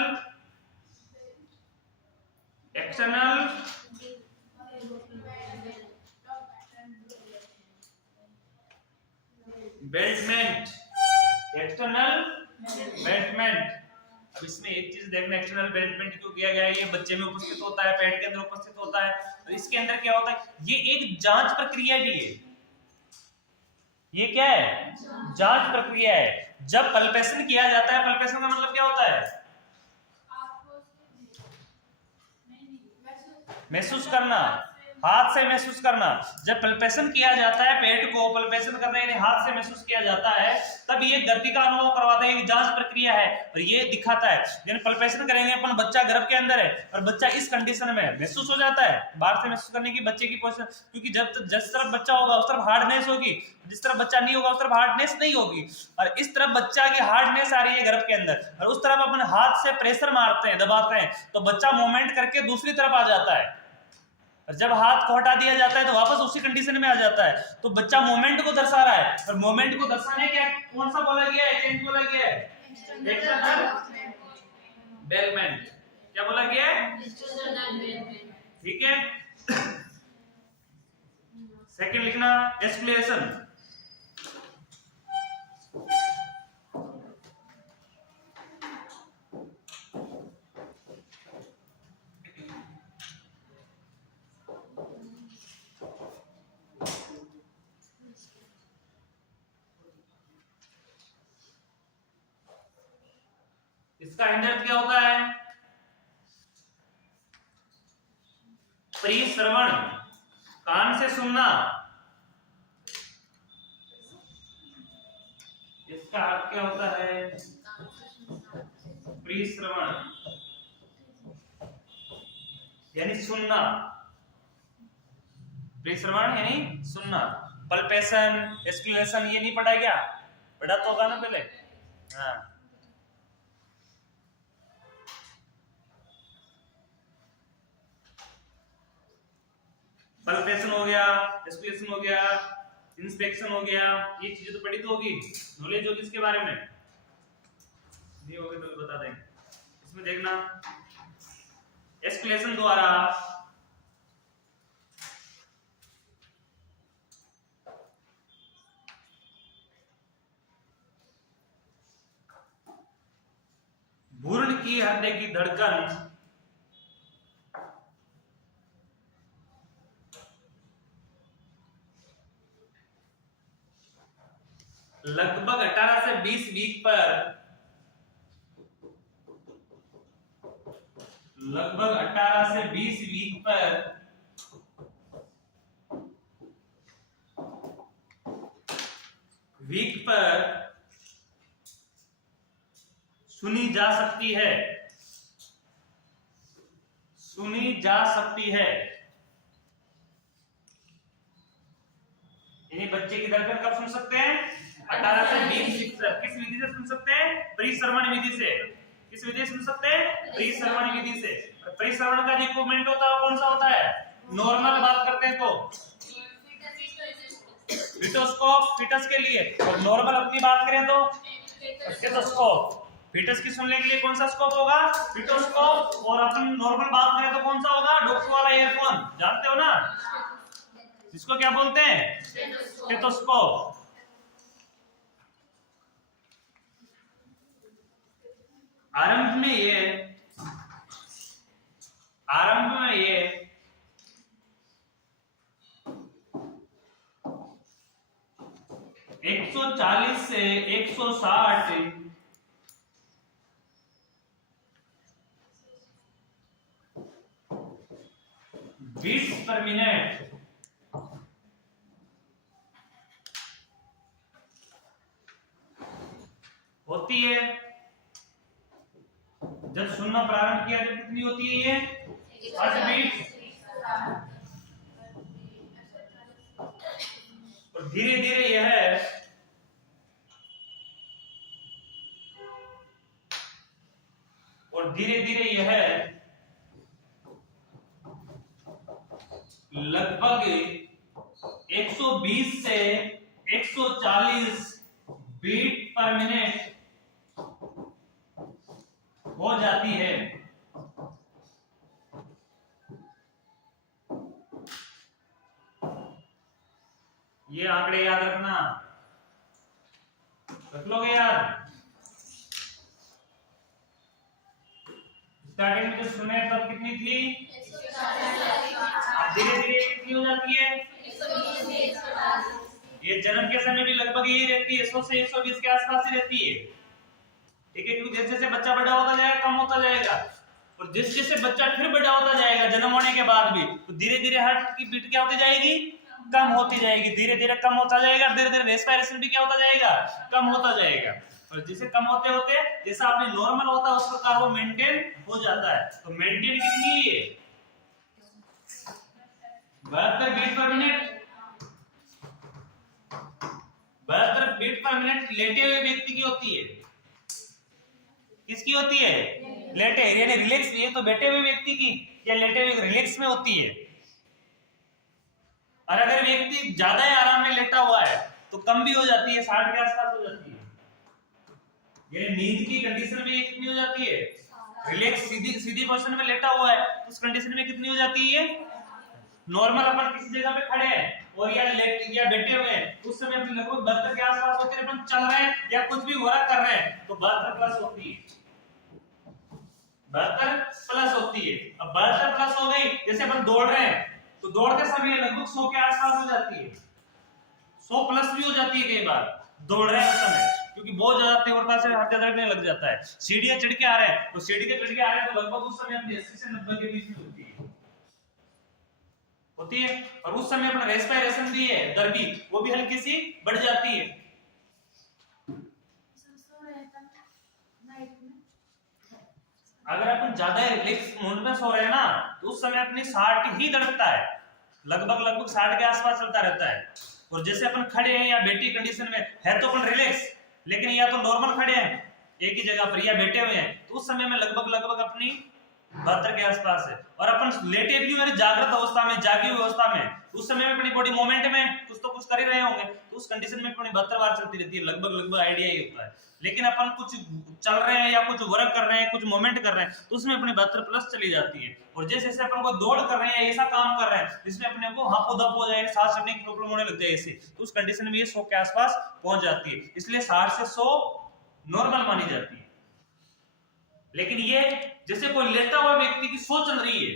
बेल्टमेंट। अब इसमें एक चीज देखना, एक्सटर्नल बेल्टमेंट क्यों किया गया है? ये बच्चे में उपस्थित होता है, पेट के अंदर उपस्थित होता है। तो इसके अंदर क्या होता है? ये एक जांच प्रक्रिया भी है। ये क्या है? जांच प्रक्रिया है। जब पल्पेशन किया जाता है, पल्पेशन का मतलब क्या होता है? महसूस करना, हाथ से महसूस करना। जब पल्पेशन किया जाता है, पेट को पल्पेशन करना यानी हाथ से महसूस किया जाता है, तब ये गति का अनुभव करवाता है। एक जांच प्रक्रिया है और ये दिखाता है। यानी पल्पेशन करेंगे अपन, बच्चा गर्भ के अंदर है और बच्चा इस कंडीशन में महसूस हो जाता है। बाहर से महसूस करने की बच्चे की पोजीशन, क्योंकि जिस तरफ बच्चा होगा उस तरफ हार्डनेस होगी, जिस तरफ बच्चा नहीं होगा उस तरफ हार्डनेस नहीं होगी। और इस तरफ बच्चा की हार्डनेस आ रही है गर्भ के अंदर, और उस तरफ अपन हाथ से प्रेशर मारते हैं, दबाते हैं, तो बच्चा मूवमेंट करके दूसरी तरफ आ जाता है। और जब हाथ को हटा दिया जाता है तो वापस उसी कंडीशन में आ जाता है। तो बच्चा मोमेंट को दर्शा रहा है, और मोमेंट को दर्शाने क्या कौन सा बोला गया है? चेंज बोला गया है एक्सटर्नल बेल्टमेंट। क्या बोला गया है? ठीक है। सेकंड लिखना एस्कुलेशन। इसका हिंडर्थ क्या होता है? परिश्रवण, कान से सुनना। इसका अर्थ क्या होता है? परिश्रवण यानी सुनना। परिश्रवण यानी सुनना। पल्पेशन, एस्कुलेशन ये नहीं पढ़ा क्या? पढ़ा तो होगा ना पहले। हाँ, पल्पेशन हो गया, एस्कुलेशन हो गया, इंस्पेक्शन हो गया, ये चीजें तो पढ़ी तो होगी, नॉलेज होगी इसके बारे में। नहीं होगी तो बता देंगे। इसमें देखना एस्कुलेशन द्वारा भ्रूण की हृदय की धड़कन लगभग 18 से 20 वीक पर, लगभग 18 से 20 वीक पर सुनी जा सकती है। सुनी जा सकती है यानी बच्चे की धड़कन कब सुन सकते हैं? 18 से 20 वीक तक। किस विधि से सुन सकते हैं? परिश्रवण विधि से। किस विधि से सुन सकते हैं? परिश्रवण विधि से। परिश्रवण का जो इक्विपमेंट होता है वो कौन सा होता है? नॉर्मल बात करते हैं तो फिटोस्कोप, फिटस के लिए, और नॉर्मल अपनी बात करें तो स्टेथोस्कोप। फिटस की सुनने के लिए कौन सा स्कोप होगा? फिटोस्कोप। और अपन नॉर्मल बात करें तो कौन सा होगा? डॉक्टर वाला ईयरफोन, जानते हो ना, जिसको क्या बोलते हैं? स्टेथोस्कोप। आरंभ में ये 140 से 160 मिनट होती है। जब सुनना प्रारंभ किया जब कितनी होती है ये 8 बीट, और धीरे धीरे यह लगभग 120 से 140 बीट पर मिनट हो जाती है। ये आंकड़े याद रखना, रख लोगे याद। स्टार्टिंग में जो सुने तब कितनी थी, धीरे धीरे कितनी हो जाती है, ये जन्म के समय भी लगभग यही रहती है, 100 से 120 के आसपास ही रहती है। ठीक है, क्योंकि जैसे जैसे बच्चा बड़ा होता जाएगा कम होता जाएगा, और जिस जैसे बच्चा फिर बड़ा होता जाएगा जन्म होने के बाद भी, तो धीरे धीरे हार्ट की बीट क्या होती जाएगी, कम होती जाएगी, धीरे धीरे कम होता जाएगा, धीरे धीरे रेस्पिरेशन भी क्या होता जाएगा, कम होता जाएगा। और जिसे कम होते होते जैसा आपने नॉर्मल होता है उस प्रकार वो मेंटेन हो जाता है। तो मेंटेन कितनी है, 72 बीट पर मिनट। 72 बीट पर मिनट लेटे हुए व्यक्ति की होती है। किसकी होती है, लेटे यानी रिलैक्स, ये तो बैठे हुए व्यक्ति की या लेटे हुए रिलैक्स में होती है। और अगर व्यक्ति ज्यादा ही आराम में लेटा हुआ है तो कम भी हो जाती है, 60 के आसपास हो जाती है। यानी नींद की कंडीशन में ये कितनी हो जाती है, रिलैक्स सीधी पोजीशन में लेटा हुआ है तो उस कंडीशन में कितनी हो जाती है। नॉर्मल अपन किसी जगह पे खड़े हैं और या लेट या बैठे हुए हैं उस समय अपनी लगभग 72 के आसपास होती है। अपन चल रहे हैं या कुछ भी हो रहा कर रहे हैं तो 72 प्लस होती है, 72 प्लस होती है। अब 72 प्लस हो गई, जैसे अपन दौड़ रहे हैं तो दौड़ते समय लगभग 100 के आसपास हो जाती है, 100 प्लस भी हो जाती है कई बार दौड़ रहे हैं उस समय, क्योंकि बहुत ज्यादा तीव्रता से हाथ धड़कने लग जाता है। सीढ़ियां चढ़ के आ रहे हैं तो सीढ़ी के चढ़ के आ रहे हैं तो लगभग उस समय अपनी 80 से 90 के बीच में होती है। और उस समय अपना रेस्पिरेशन भी है दर की वो भी हल्की सी बढ़ जाती है। अगर अपन ज्यादा रिलैक्स मोड में सो रहे हैं ना तो उस समय अपनी 60 ही धड़कता है, लगभग 60 के आसपास चलता रहता है। और जैसे अपन खड़े हैं या बैठी कंडीशन में है तो अपन रिलैक्स, लेकिन या तो नॉर्मल खड़े हैं एक ही जगह पर या बैठे हुए हैं तो उस समय में लगभग अपनी 72 के आसपास है। और अपन लेटे भी हुए जागृत अवस्था में, जागी हुई अवस्था में, उस समय में अपनी बॉडी मोमेंट में कुछ तो कुछ कर ही रहे होंगे तो उस कंडीशन में अपनी 72 बार चलती रहती है, लगभग आइडिया ही होता है। लेकिन अपन कुछ चल रहे हैं या कुछ वर्क कर रहे हैं, कुछ मोमेंट कर रहे हैं तो उसमें अपनी 72 प्लस चली जाती है। और जैसे जैसे अपन को दौड़ कर रहे हैं ऐसा काम कर रहे हैं जिसमें अपने को हाफो दप हो जाए, सांस चढ़ने की प्रॉब्लम होने लग जाए ऐसे, तो उस कंडीशन में ये 100 के आसपास पहुंच जाती है। इसलिए 60 से 100 नॉर्मल मानी जाती है। लेकिन ये जैसे कोई लेटा हुआ व्यक्ति की 100 चल रही है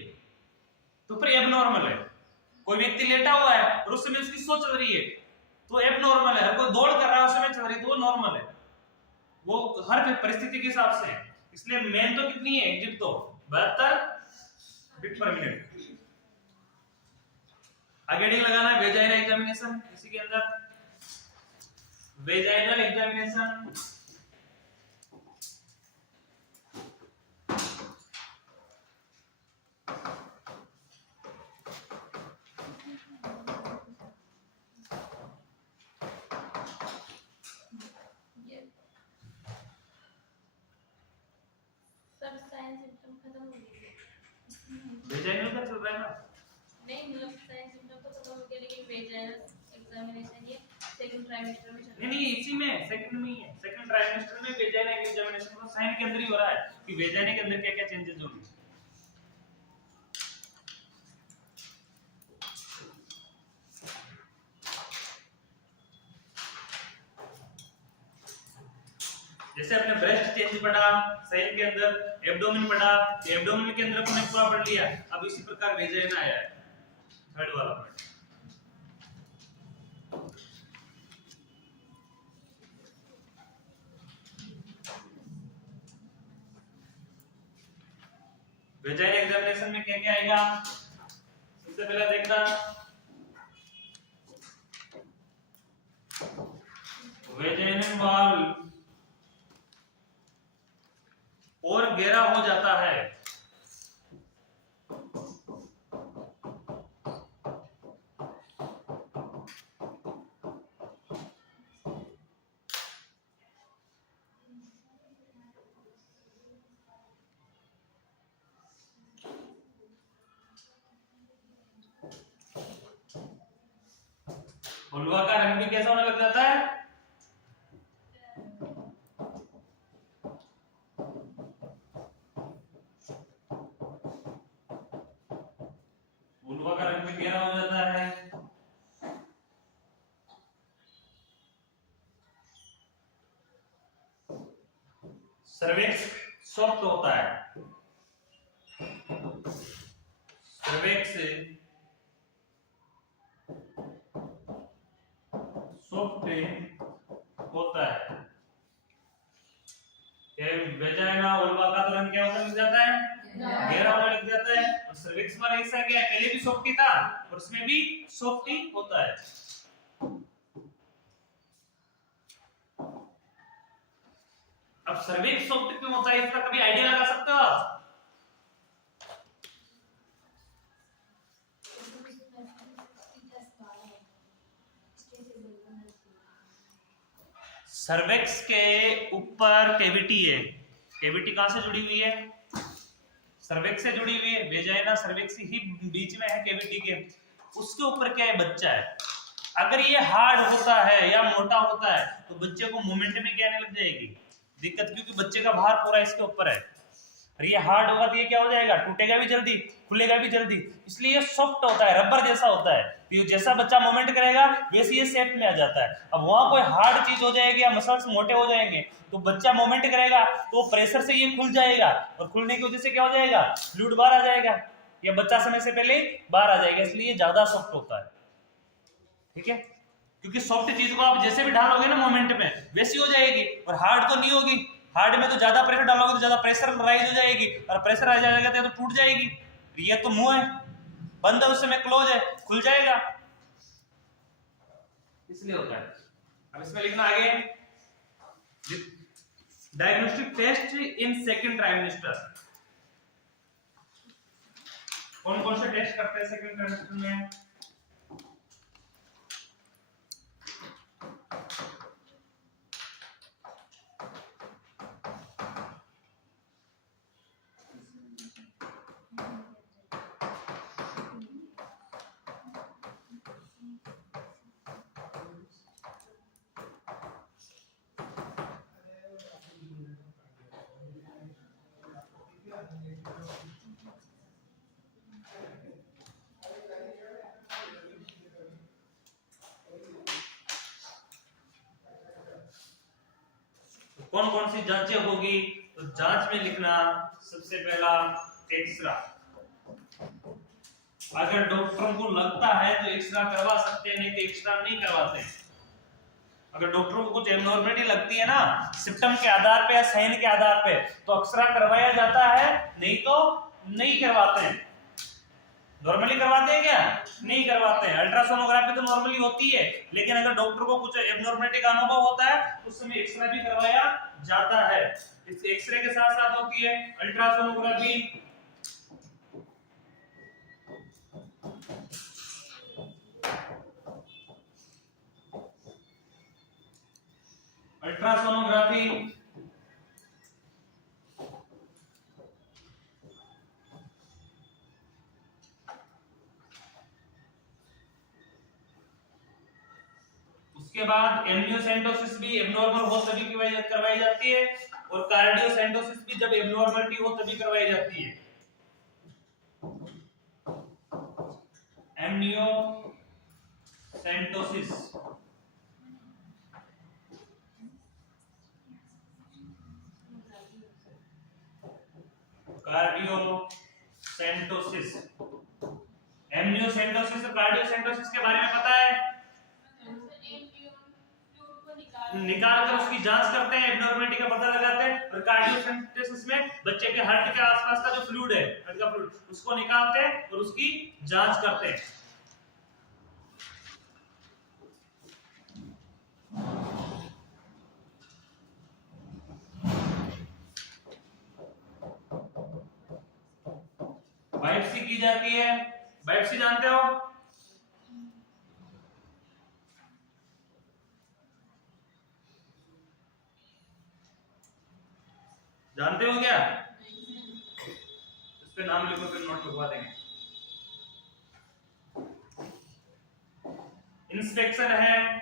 तो फिर एबनॉर्मल है। कोई व्यक्ति लेटा हुआ है और उस समय उसकी 100 चल रही है तो एबनॉर्मल है। कोई दौड़ कर रहा है उस समय चल रही है तो वो नॉर्मल है। वो हर परिस्थिति के हिसाब से है। इसलिए मेन तो कितनी है एग्जिट तो 72 बीट पर मिनट। आगे हेडिंग लगाना है वेजाइनल एग्जामिनेशन। इसी के अंदर वेजाइनल एग्जामिनेशन वेजाइनल का चल रहा है ना? नहीं मतलब साइंस सिम्टम तो खत्म हो गया लेकिन वेजाइनल एग्जामिनेशन ये सेकंड ट्राइमेस्टर में चल रहा है। नहीं इसी में सेकंड में ही है। सेकंड ट्राइमेस्टर में वेजाइनल एग्जामिनेशन तो साइन के अंदर ही हो रहा है कि वेजाइनल के अंदर क्या-क्या चेंजेस होंगे। जैसे अपने ब्रेस्ट चेंज पढ़ा साइन के अंदर, एब्डोमेन पढ़ा, एब्डोमेन के अंदर अपने पूरा पढ़ लिया। अब इसी प्रकार वेजाइना आया है थर्ड वाला पार्ट। वेजाइनल एग्जामिनेशन में क्या क्या आएगा? सबसे पहले देखना वेजाइनल वॉल और गहरा हो जाता है। वुल्वा का रंग भी कैसा होने लग जाता है? वुल्वा का रंग भी गहरा हो जाता है। सर्विक्स सॉफ्ट होता है। सर्विक्स सॉफ्ट होता है। वेजाइना वुल्वा का तो रंग क्या होने लग जाता है? गहरा होने लग जाता है। और सर्विक्स वाला हिस्सा क्या है? पहले भी सॉफ्ट ही था और उसमें भी सॉफ्ट ही होता है। अब सर्विक्स सॉफ्ट क्यों होता है, इसका कभी आइडिया लगा सकते हो आप? सर्विक्स के ऊपर कैविटी है। कैविटी कहां से जुड़ी हुई है? सर्विक्स से जुड़ी हुई है। वेजाइना सर्विक्स ही बीच में है कैविटी के। उसके ऊपर क्या है? बच्चा है। अगर ये हार्ड होता है या मोटा होता है तो बच्चे को मूवमेंट में क्या आने लग जाएगी? दिक्कत, क्योंकि बच्चे का भार पूरा इसके ऊपर है। और ये हार्ड होगा तो ये क्या हो जाएगा? टूटेगा भी जल्दी, खुलेगा भी जल्दी। इसलिए ये सॉफ्ट होता है, रबर जैसा होता है। तो जैसा बच्चा मूवमेंट करेगा वैसे ये शेप में आ जाता है। अब वहां कोई हार्ड चीज हो जाएगी या मसल्स मोटे हो जाएंगे तो बच्चा मूवमेंट करेगा तो प्रेशर से ये खुल जाएगा और खुलने की वजह से क्या हो जाएगा? फ्लूइड बाहर आ जाएगा या बच्चा समय से पहले बाहर आ जाएगा। इसलिए ये ज्यादा सॉफ्ट होता है। ठीक है, क्योंकि सॉफ्ट चीज को आप जैसे भी डालोगे ना मूवमेंट में वैसी हो जाएगी, और हार्ड तो नहीं होगी। हार्ड में तो ज्यादा प्रेशर डालोगे तो ज्यादा प्रेशर राइज हो जाएगी, और प्रेशर आ जाएगा तो टूट जाएगी। ये तो मुंह है, बंद है, उस समय क्लोज है, खुल जाएगा, इसलिए होता है। अब इसमें लिखना आगे diagnostic test in second trimester. कौन कौन से टेस्ट करते हैं सेकंड ट्राइमेस्टर में? कौन कौन सी जांचें होगी? तो जांच में लिखना सबसे पहला एक्सरा। अगर डॉक्टरों को लगता है तो एक्सरा करवा सकते हैं, नहीं तो एक्सरा नहीं करवाते हैं। अगर डॉक्टरों को कुछ एब्नॉर्मलिटी लगती है ना सिम्टम के आधार पे या साइन के आधार पे तो एक्सरा करवाया जाता है, नहीं तो नहीं करवाते हैं। नॉर्मली करवाते हैं क्या? नहीं करवाते हैं। अल्ट्रासोनोग्राफी तो नॉर्मली होती है, लेकिन अगर डॉक्टर को कुछ एब्नॉर्मलिटी का अनुभव होता है उस समय एक्सरे भी करवाया जाता है। इस एक्सरे के साथ साथ होती है अल्ट्रासोनोग्राफी। अल्ट्रासोनोग्राफी उसके बाद एमनियोसेंटोसिस भी एब्नॉर्मल हो तभी करवाई जाती है, और कार्डियोसेंटोसिस भी जब एब्नॉर्मलिटी हो तभी करवाई जाती है। एमनियोसेंटोसिस कार्डियोसेंटोसिस। एमनियोसेंटोसिस और कार्डियोसेंटोसिस के बारे में पता है? निकाल कर उसकी जांच करते हैं, एब्नॉर्मलिटी का पता लगाते हैं, और कार्डियोसेंटेसिस में बच्चे के हार्ट के आसपास का जो फ्लूइड है, हार्ट का फ्लूइड, उसको निकालते हैं और उसकी जांच करते हैं। बायोप्सी की जाती है। बायोप्सी जानते हो? जानते हो क्या? इस पे नाम लिखो, फिर नोट लिखवा देंगे। इंस्पेक्शन है,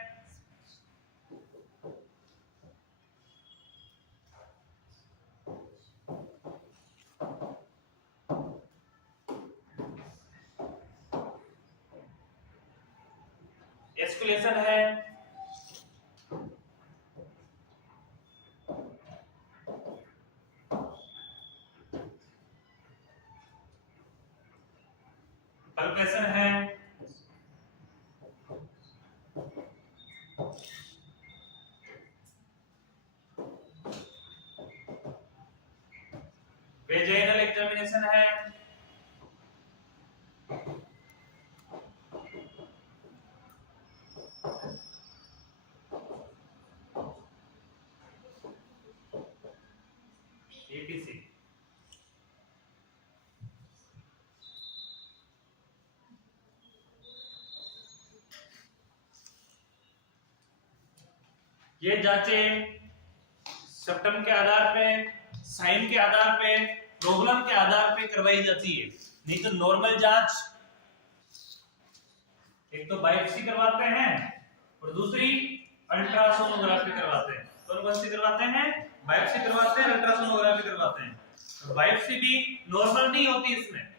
एस्कुलेशन है, पल्पेशन है, वेजाइनल एग्जामिनेशन है, एटीसी। ये जांचें सिम्टम के आधार पे, साइन के आधार पे, प्रॉब्लम के आधार पे करवाई जाती है। नहीं तो नॉर्मल जांच, एक तो बायोप्सी करवाते हैं और दूसरी अल्ट्रासोनोग्राफी करवाते हैं। कौन सी करवाते हैं? बायोप्सी करवाते हैं, अल्ट्रासोनोग्राफी करवाते हैं। तो बायोप्सी भी नॉर्मल नहीं होती, इसमें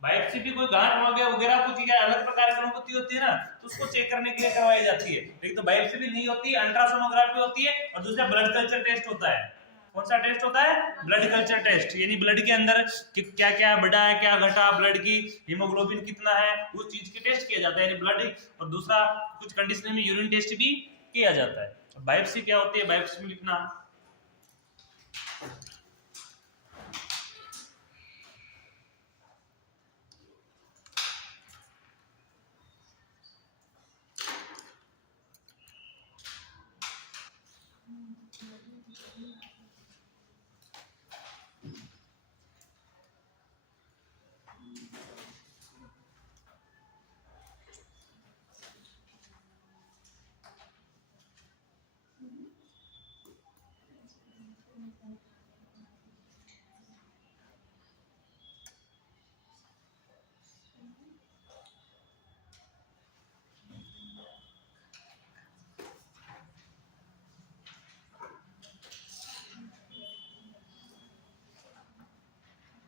बायोप्सी भी कोई गांठ वगैरह कुछ या अलग प्रकार की अनुभूति होती है ना, तो उसको चेक करने के लिए करवाई जाती है। लेकिन तो बायोप्सी भी नहीं होती, अल्ट्रासोनोग्राफी होती है और दूसरा ब्लड कल्चर टेस्ट होता है। कौन सा टेस्ट होता है? ब्लड कल्चर टेस्ट, यानी ब्लड के अंदर क्या क्या बढ़ा है, क्या घटा, ब्लड की हीमोग्लोबिन कितना है, उस चीज की टेस्ट किया जाता है, यानी ब्लड। और दूसरा कुछ कंडीशन में यूरिन टेस्ट भी किया जाता है। बायोप्सी क्या होती है? बायोप्सी में लिखना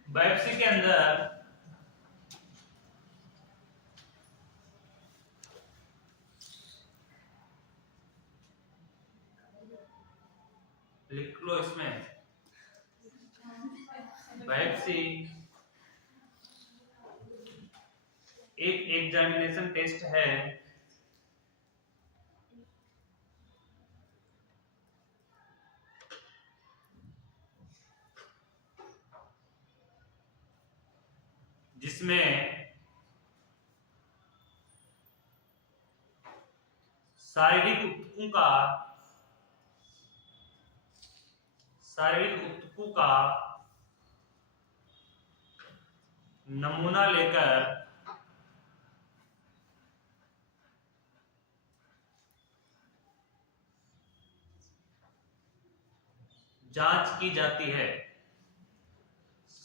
बायोप्सी के अंदर लिख लो, इसमें बायोप्सी एक एग्जामिनेशन टेस्ट है जिसमें शारीरिक ऊतकों का नमूना लेकर जांच की जाती है।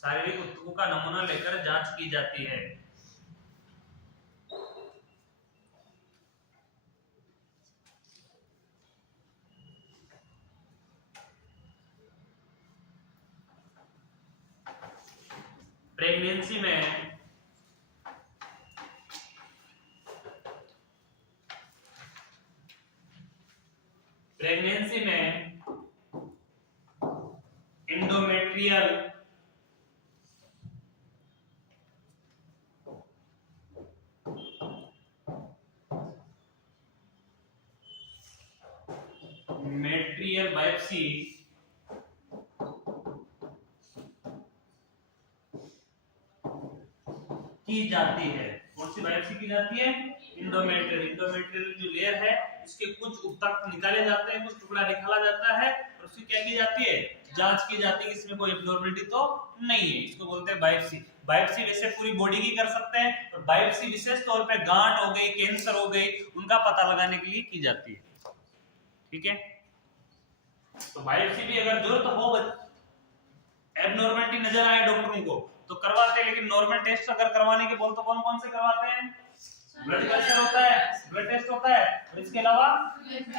शारीरिक ऊतकों का नमूना लेकर जांच की जाती है। प्रेगनेंसी में इंडोमेट्रियल बायोप्सी की जाती है। कौन सी बायोप्सी की जाती है? इंडोमेट्रियल जो लेयर है उसके कुछ ऊतक निकाले जाते हैं, कुछ टुकड़ा निकाला जाता है और उसकी क्या की जाती है? जांच की जाती है कि इसमें कोई एब्नॉर्मलिटी तो नहीं है। इसको बोलते हैं बायोप्सी। बायोप्सी वैसे पूरी बॉडी की कर सकते हैं और बायोप्सी विशेष तौर पे गांठ हो गई, कैंसर हो गई, उनका पता लगाने के लिए की जाती है। ठीक है, तो बायोप्सी भी अगर जरूरत हो, एबनॉर्मलिटी नजर आए डॉक्टरों को तो करवाते हैं, लेकिन नॉर्मल टेस्ट अगर करवाने के बोल तो कौन कौन से करवाते हैं? ब्लड कल्चर होता है, ब्लड टेस्ट होता है और इसके अलावा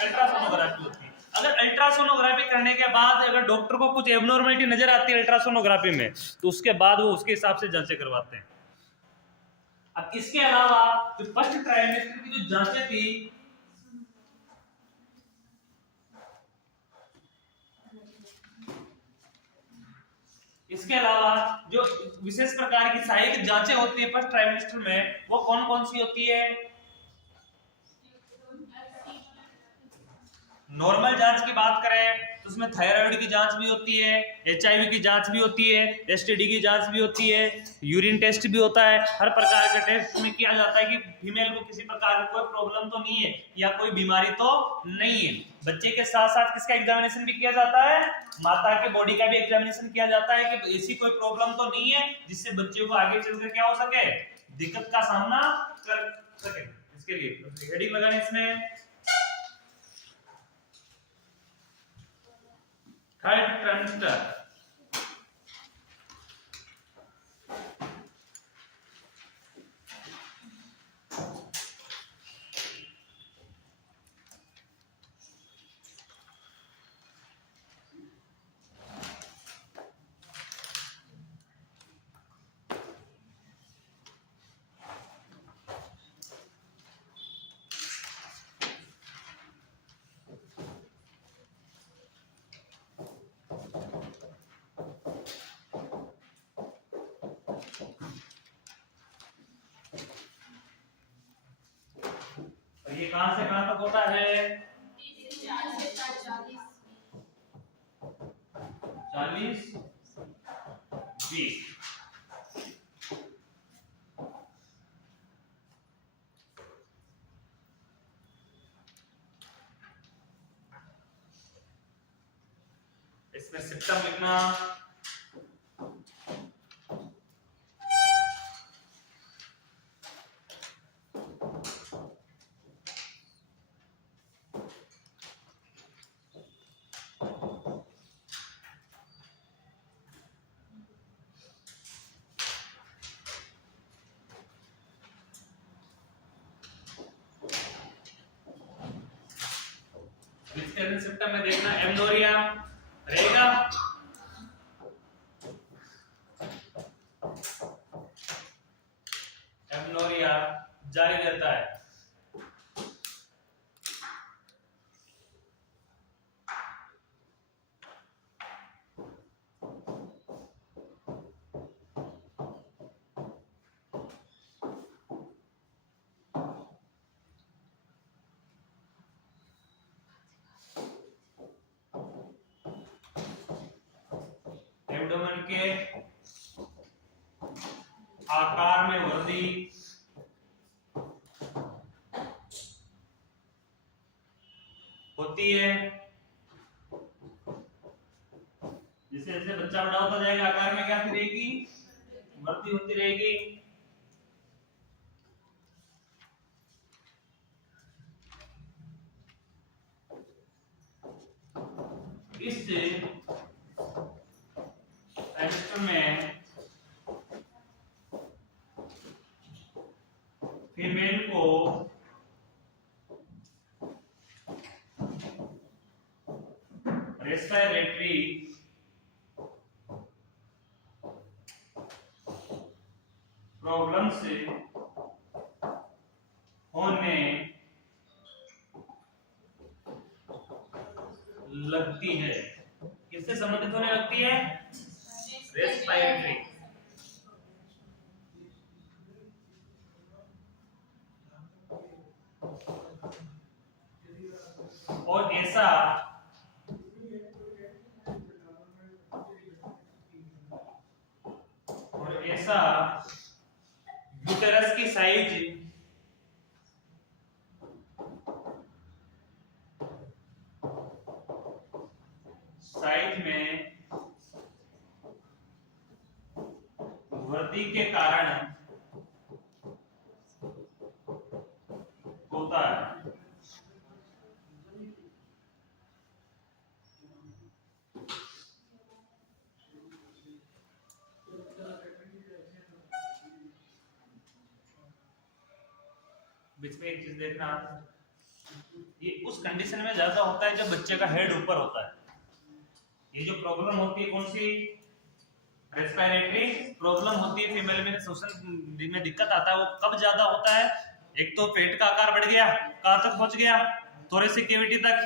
अल्ट्रासोनोग्राफी होती है। अगर अल्ट्रासोनोग्राफी करने के बाद अगर डॉक्टर को कुछ एबनॉर्मलिटी नजर आती है अल्ट्रासोनोग्राफी में, तो उसके बाद वो उसके हिसाब से जांचें करवाते हैं। अब इसके अलावा जो फर्स्ट ट्राइमेस्टर की जो जांचें थी, इसके अलावा जो विशेष प्रकार की सहायक जांचें होती है फर्स्ट ट्राइमेस्टर में, वो कौन कौन सी होती है? नॉर्मल जांच की बात करें तो उसमें थायराइड की जांच भी होती है, HIV की जांच भी होती है, STD की जांच भी होती है, यूरिन टेस्ट भी होता है। हर प्रकार के टेस्ट में किया जाता है कि फीमेल को किसी प्रकार की कोई प्रॉब्लम तो नहीं है या कोई बीमारी तो नहीं है। बच्चे के साथ साथ किसका एग्जामिनेशन भी किया जाता है? माता के बॉडी का भी एग्जामिनेशन किया जाता है कि ऐसी कोई प्रॉब्लम तो नहीं है जिससे बच्चे को आगे चलकर क्या हो सके, दिक्कत का सामना कर सके। इसके लिए हेडिंग लगाने इसमें थर्ड ट्राइमेस्टर। ये कहां से कहां तक होता है? 40 20। इसमें सिस्टम लिखना, सिस्टम में देखना एमनोरिया रहेगा, एमनोरिया जारी रहता है। एब्डोमेन के आकार में वृद्धि, होती है। जैसे जैसे बच्चा बड़ा होता जाएगा आकार में क्या रहेगी? वृद्धि होती रहेगी। इस ट्राइमेस्टर में फीमेल को रेस्पिरेटरी प्रॉब्लम से होने लगती है। किससे संबंधित होने लगती है? रेस्पिरेटरी। और ऐसा साइज में वृद्धि के कारण होता है। बीच में एक चीज देखना, ये उस कंडीशन में ज्यादा होता है जब बच्चे का हेड ऊपर होता है। ये जो प्रॉब्लम होती है कौन सी, रेस्पिरेटरी प्रॉब्लम होती है फीमेल में, श्वसन में दिक्कत आता है, वो कब ज्यादा होता है? एक तो पेट का आकार बढ़ गया, कहां तक पहुंच गया, थोरेसिक कैविटी तक,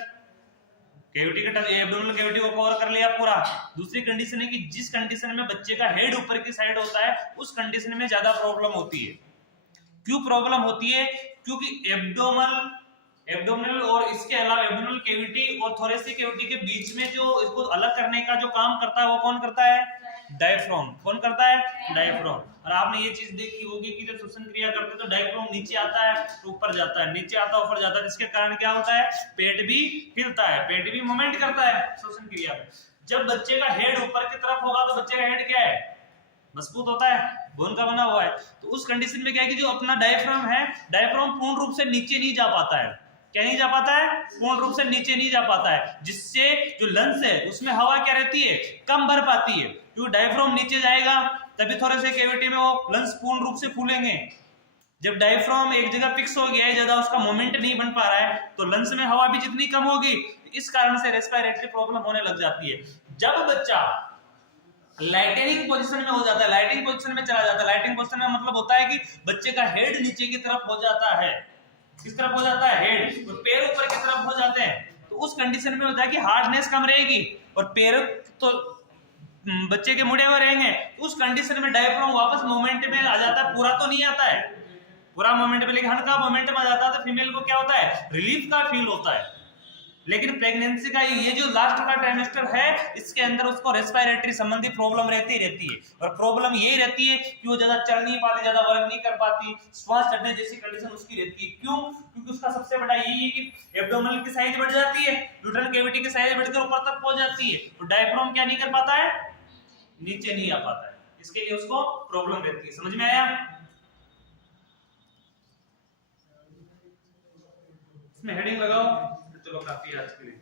कैविटी का एब्डोमिनल कैविटी को कवर कर लिया पूरा। दूसरी कंडीशन है कि जिस कंडीशन में बच्चे का हेड ऊपर की साइड होता है उस कंडीशन में ज्यादा प्रॉब्लम होती है। क्यों प्रॉब्लम होती है? क्योंकि एब्डोमिनल और इसके अलावा एब्डोमिनल कैविटी और थोरेसिक कैविटी के बीच में जो इसको अलग करने का जो काम करता है वो कौन करता है? डायफ्राम। कौन करता है? डायफ्राम। और आपने ये चीज देखी होगी कि जब श्वसन क्रिया करते हैं तो डायफ्राम नीचे आता है तो ऊपर जाता है, नीचे आता है ऊपर जाता है, जिसके कारण क्या होता है? पेट भी हिलता है, पेट भी मूवमेंट करता है श्वसन क्रिया में। जब बच्चे का हेड ऊपर की तरफ होगा तो बच्चे का हेड क्या है? मजबूत होता है, बोन का बना हुआ है। तो उस कंडीशन में क्या है कि जो अपना डायफ्राम है, डायफ्राम पूर्ण रूप से नीचे नहीं जा पाता है। क्या नहीं जा पाता है? पूर्ण रूप से नीचे नहीं जा पाता है, जिससे जो लंग्स है उसमें हवा क्या रहती है? कम भर पाती है। क्योंकि डायफ्राम नीचे जाएगा तभी थोरेसिक कैविटी में वो लंग्स पूर्ण रूप से फूलेंगे। जब डायफ्राम एक जगह फिक्स हो गया है, ज्यादा उसका मोमेंट नहीं बन पा रहा है, तो लंग्स में हवा भी जितनी कम होगी, इस कारण से रेस्पिरेटरी प्रॉब्लम होने लग जाती है। जब बच्चा लाइटनिंग पोजीशन में हो जाता है, लाइटिंग पोजीशन में चला जाता है, लाइटिंग पोजीशन में मतलब होता है कि बच्चे का हेड नीचे की तरफ हो जाता है। किस तरफ हो जाता है? हेड। तो पैर ऊपर की तरफ हो जाते हैं, तो उस कंडीशन में होता है कि हार्डनेस कम रहेगी और पैर तो बच्चे के मुड़े हुए रहेंगे। उस कंडीशन में डायफ्राम वापस मूवमेंट में आ जाता है, पूरा तो नहीं आता है, पूरा मूवमेंट में, लेकिन हल्का मूवमेंट में आ जाता है। तो फीमेल को क्या होता है? रिलीफ का फील होता है। लेकिन प्रेगनेंसी का ये जो लास्ट का ट्राइमेस्टर है, इसके अंदर उसको रेस्पिरेटरी संबंधी प्रॉब्लम रहती रहती है। और प्रॉब्लम ये रहती है कि वो ज्यादा चल नहीं पाती, ज्यादा वर्क नहीं कर पाती, श्वास चढ़ने जैसी कंडीशन उसकी रहती है। क्यों? क्योंकि उसका सबसे बड़ा यही है कि एब्डोमिनल की साइज बढ़ जाती है, यूट्रल कैविटी की साइज बढ़कर ऊपर तक पहुंच जाती है, तो डायफ्राम क्या नहीं कर पाता है? नीचे नहीं आ पाता है। इसके लिए उसको प्रॉब्लम रहती है। समझ में आया? इसमें हेडिंग लगाओ। चलो काफी है आज के लिए।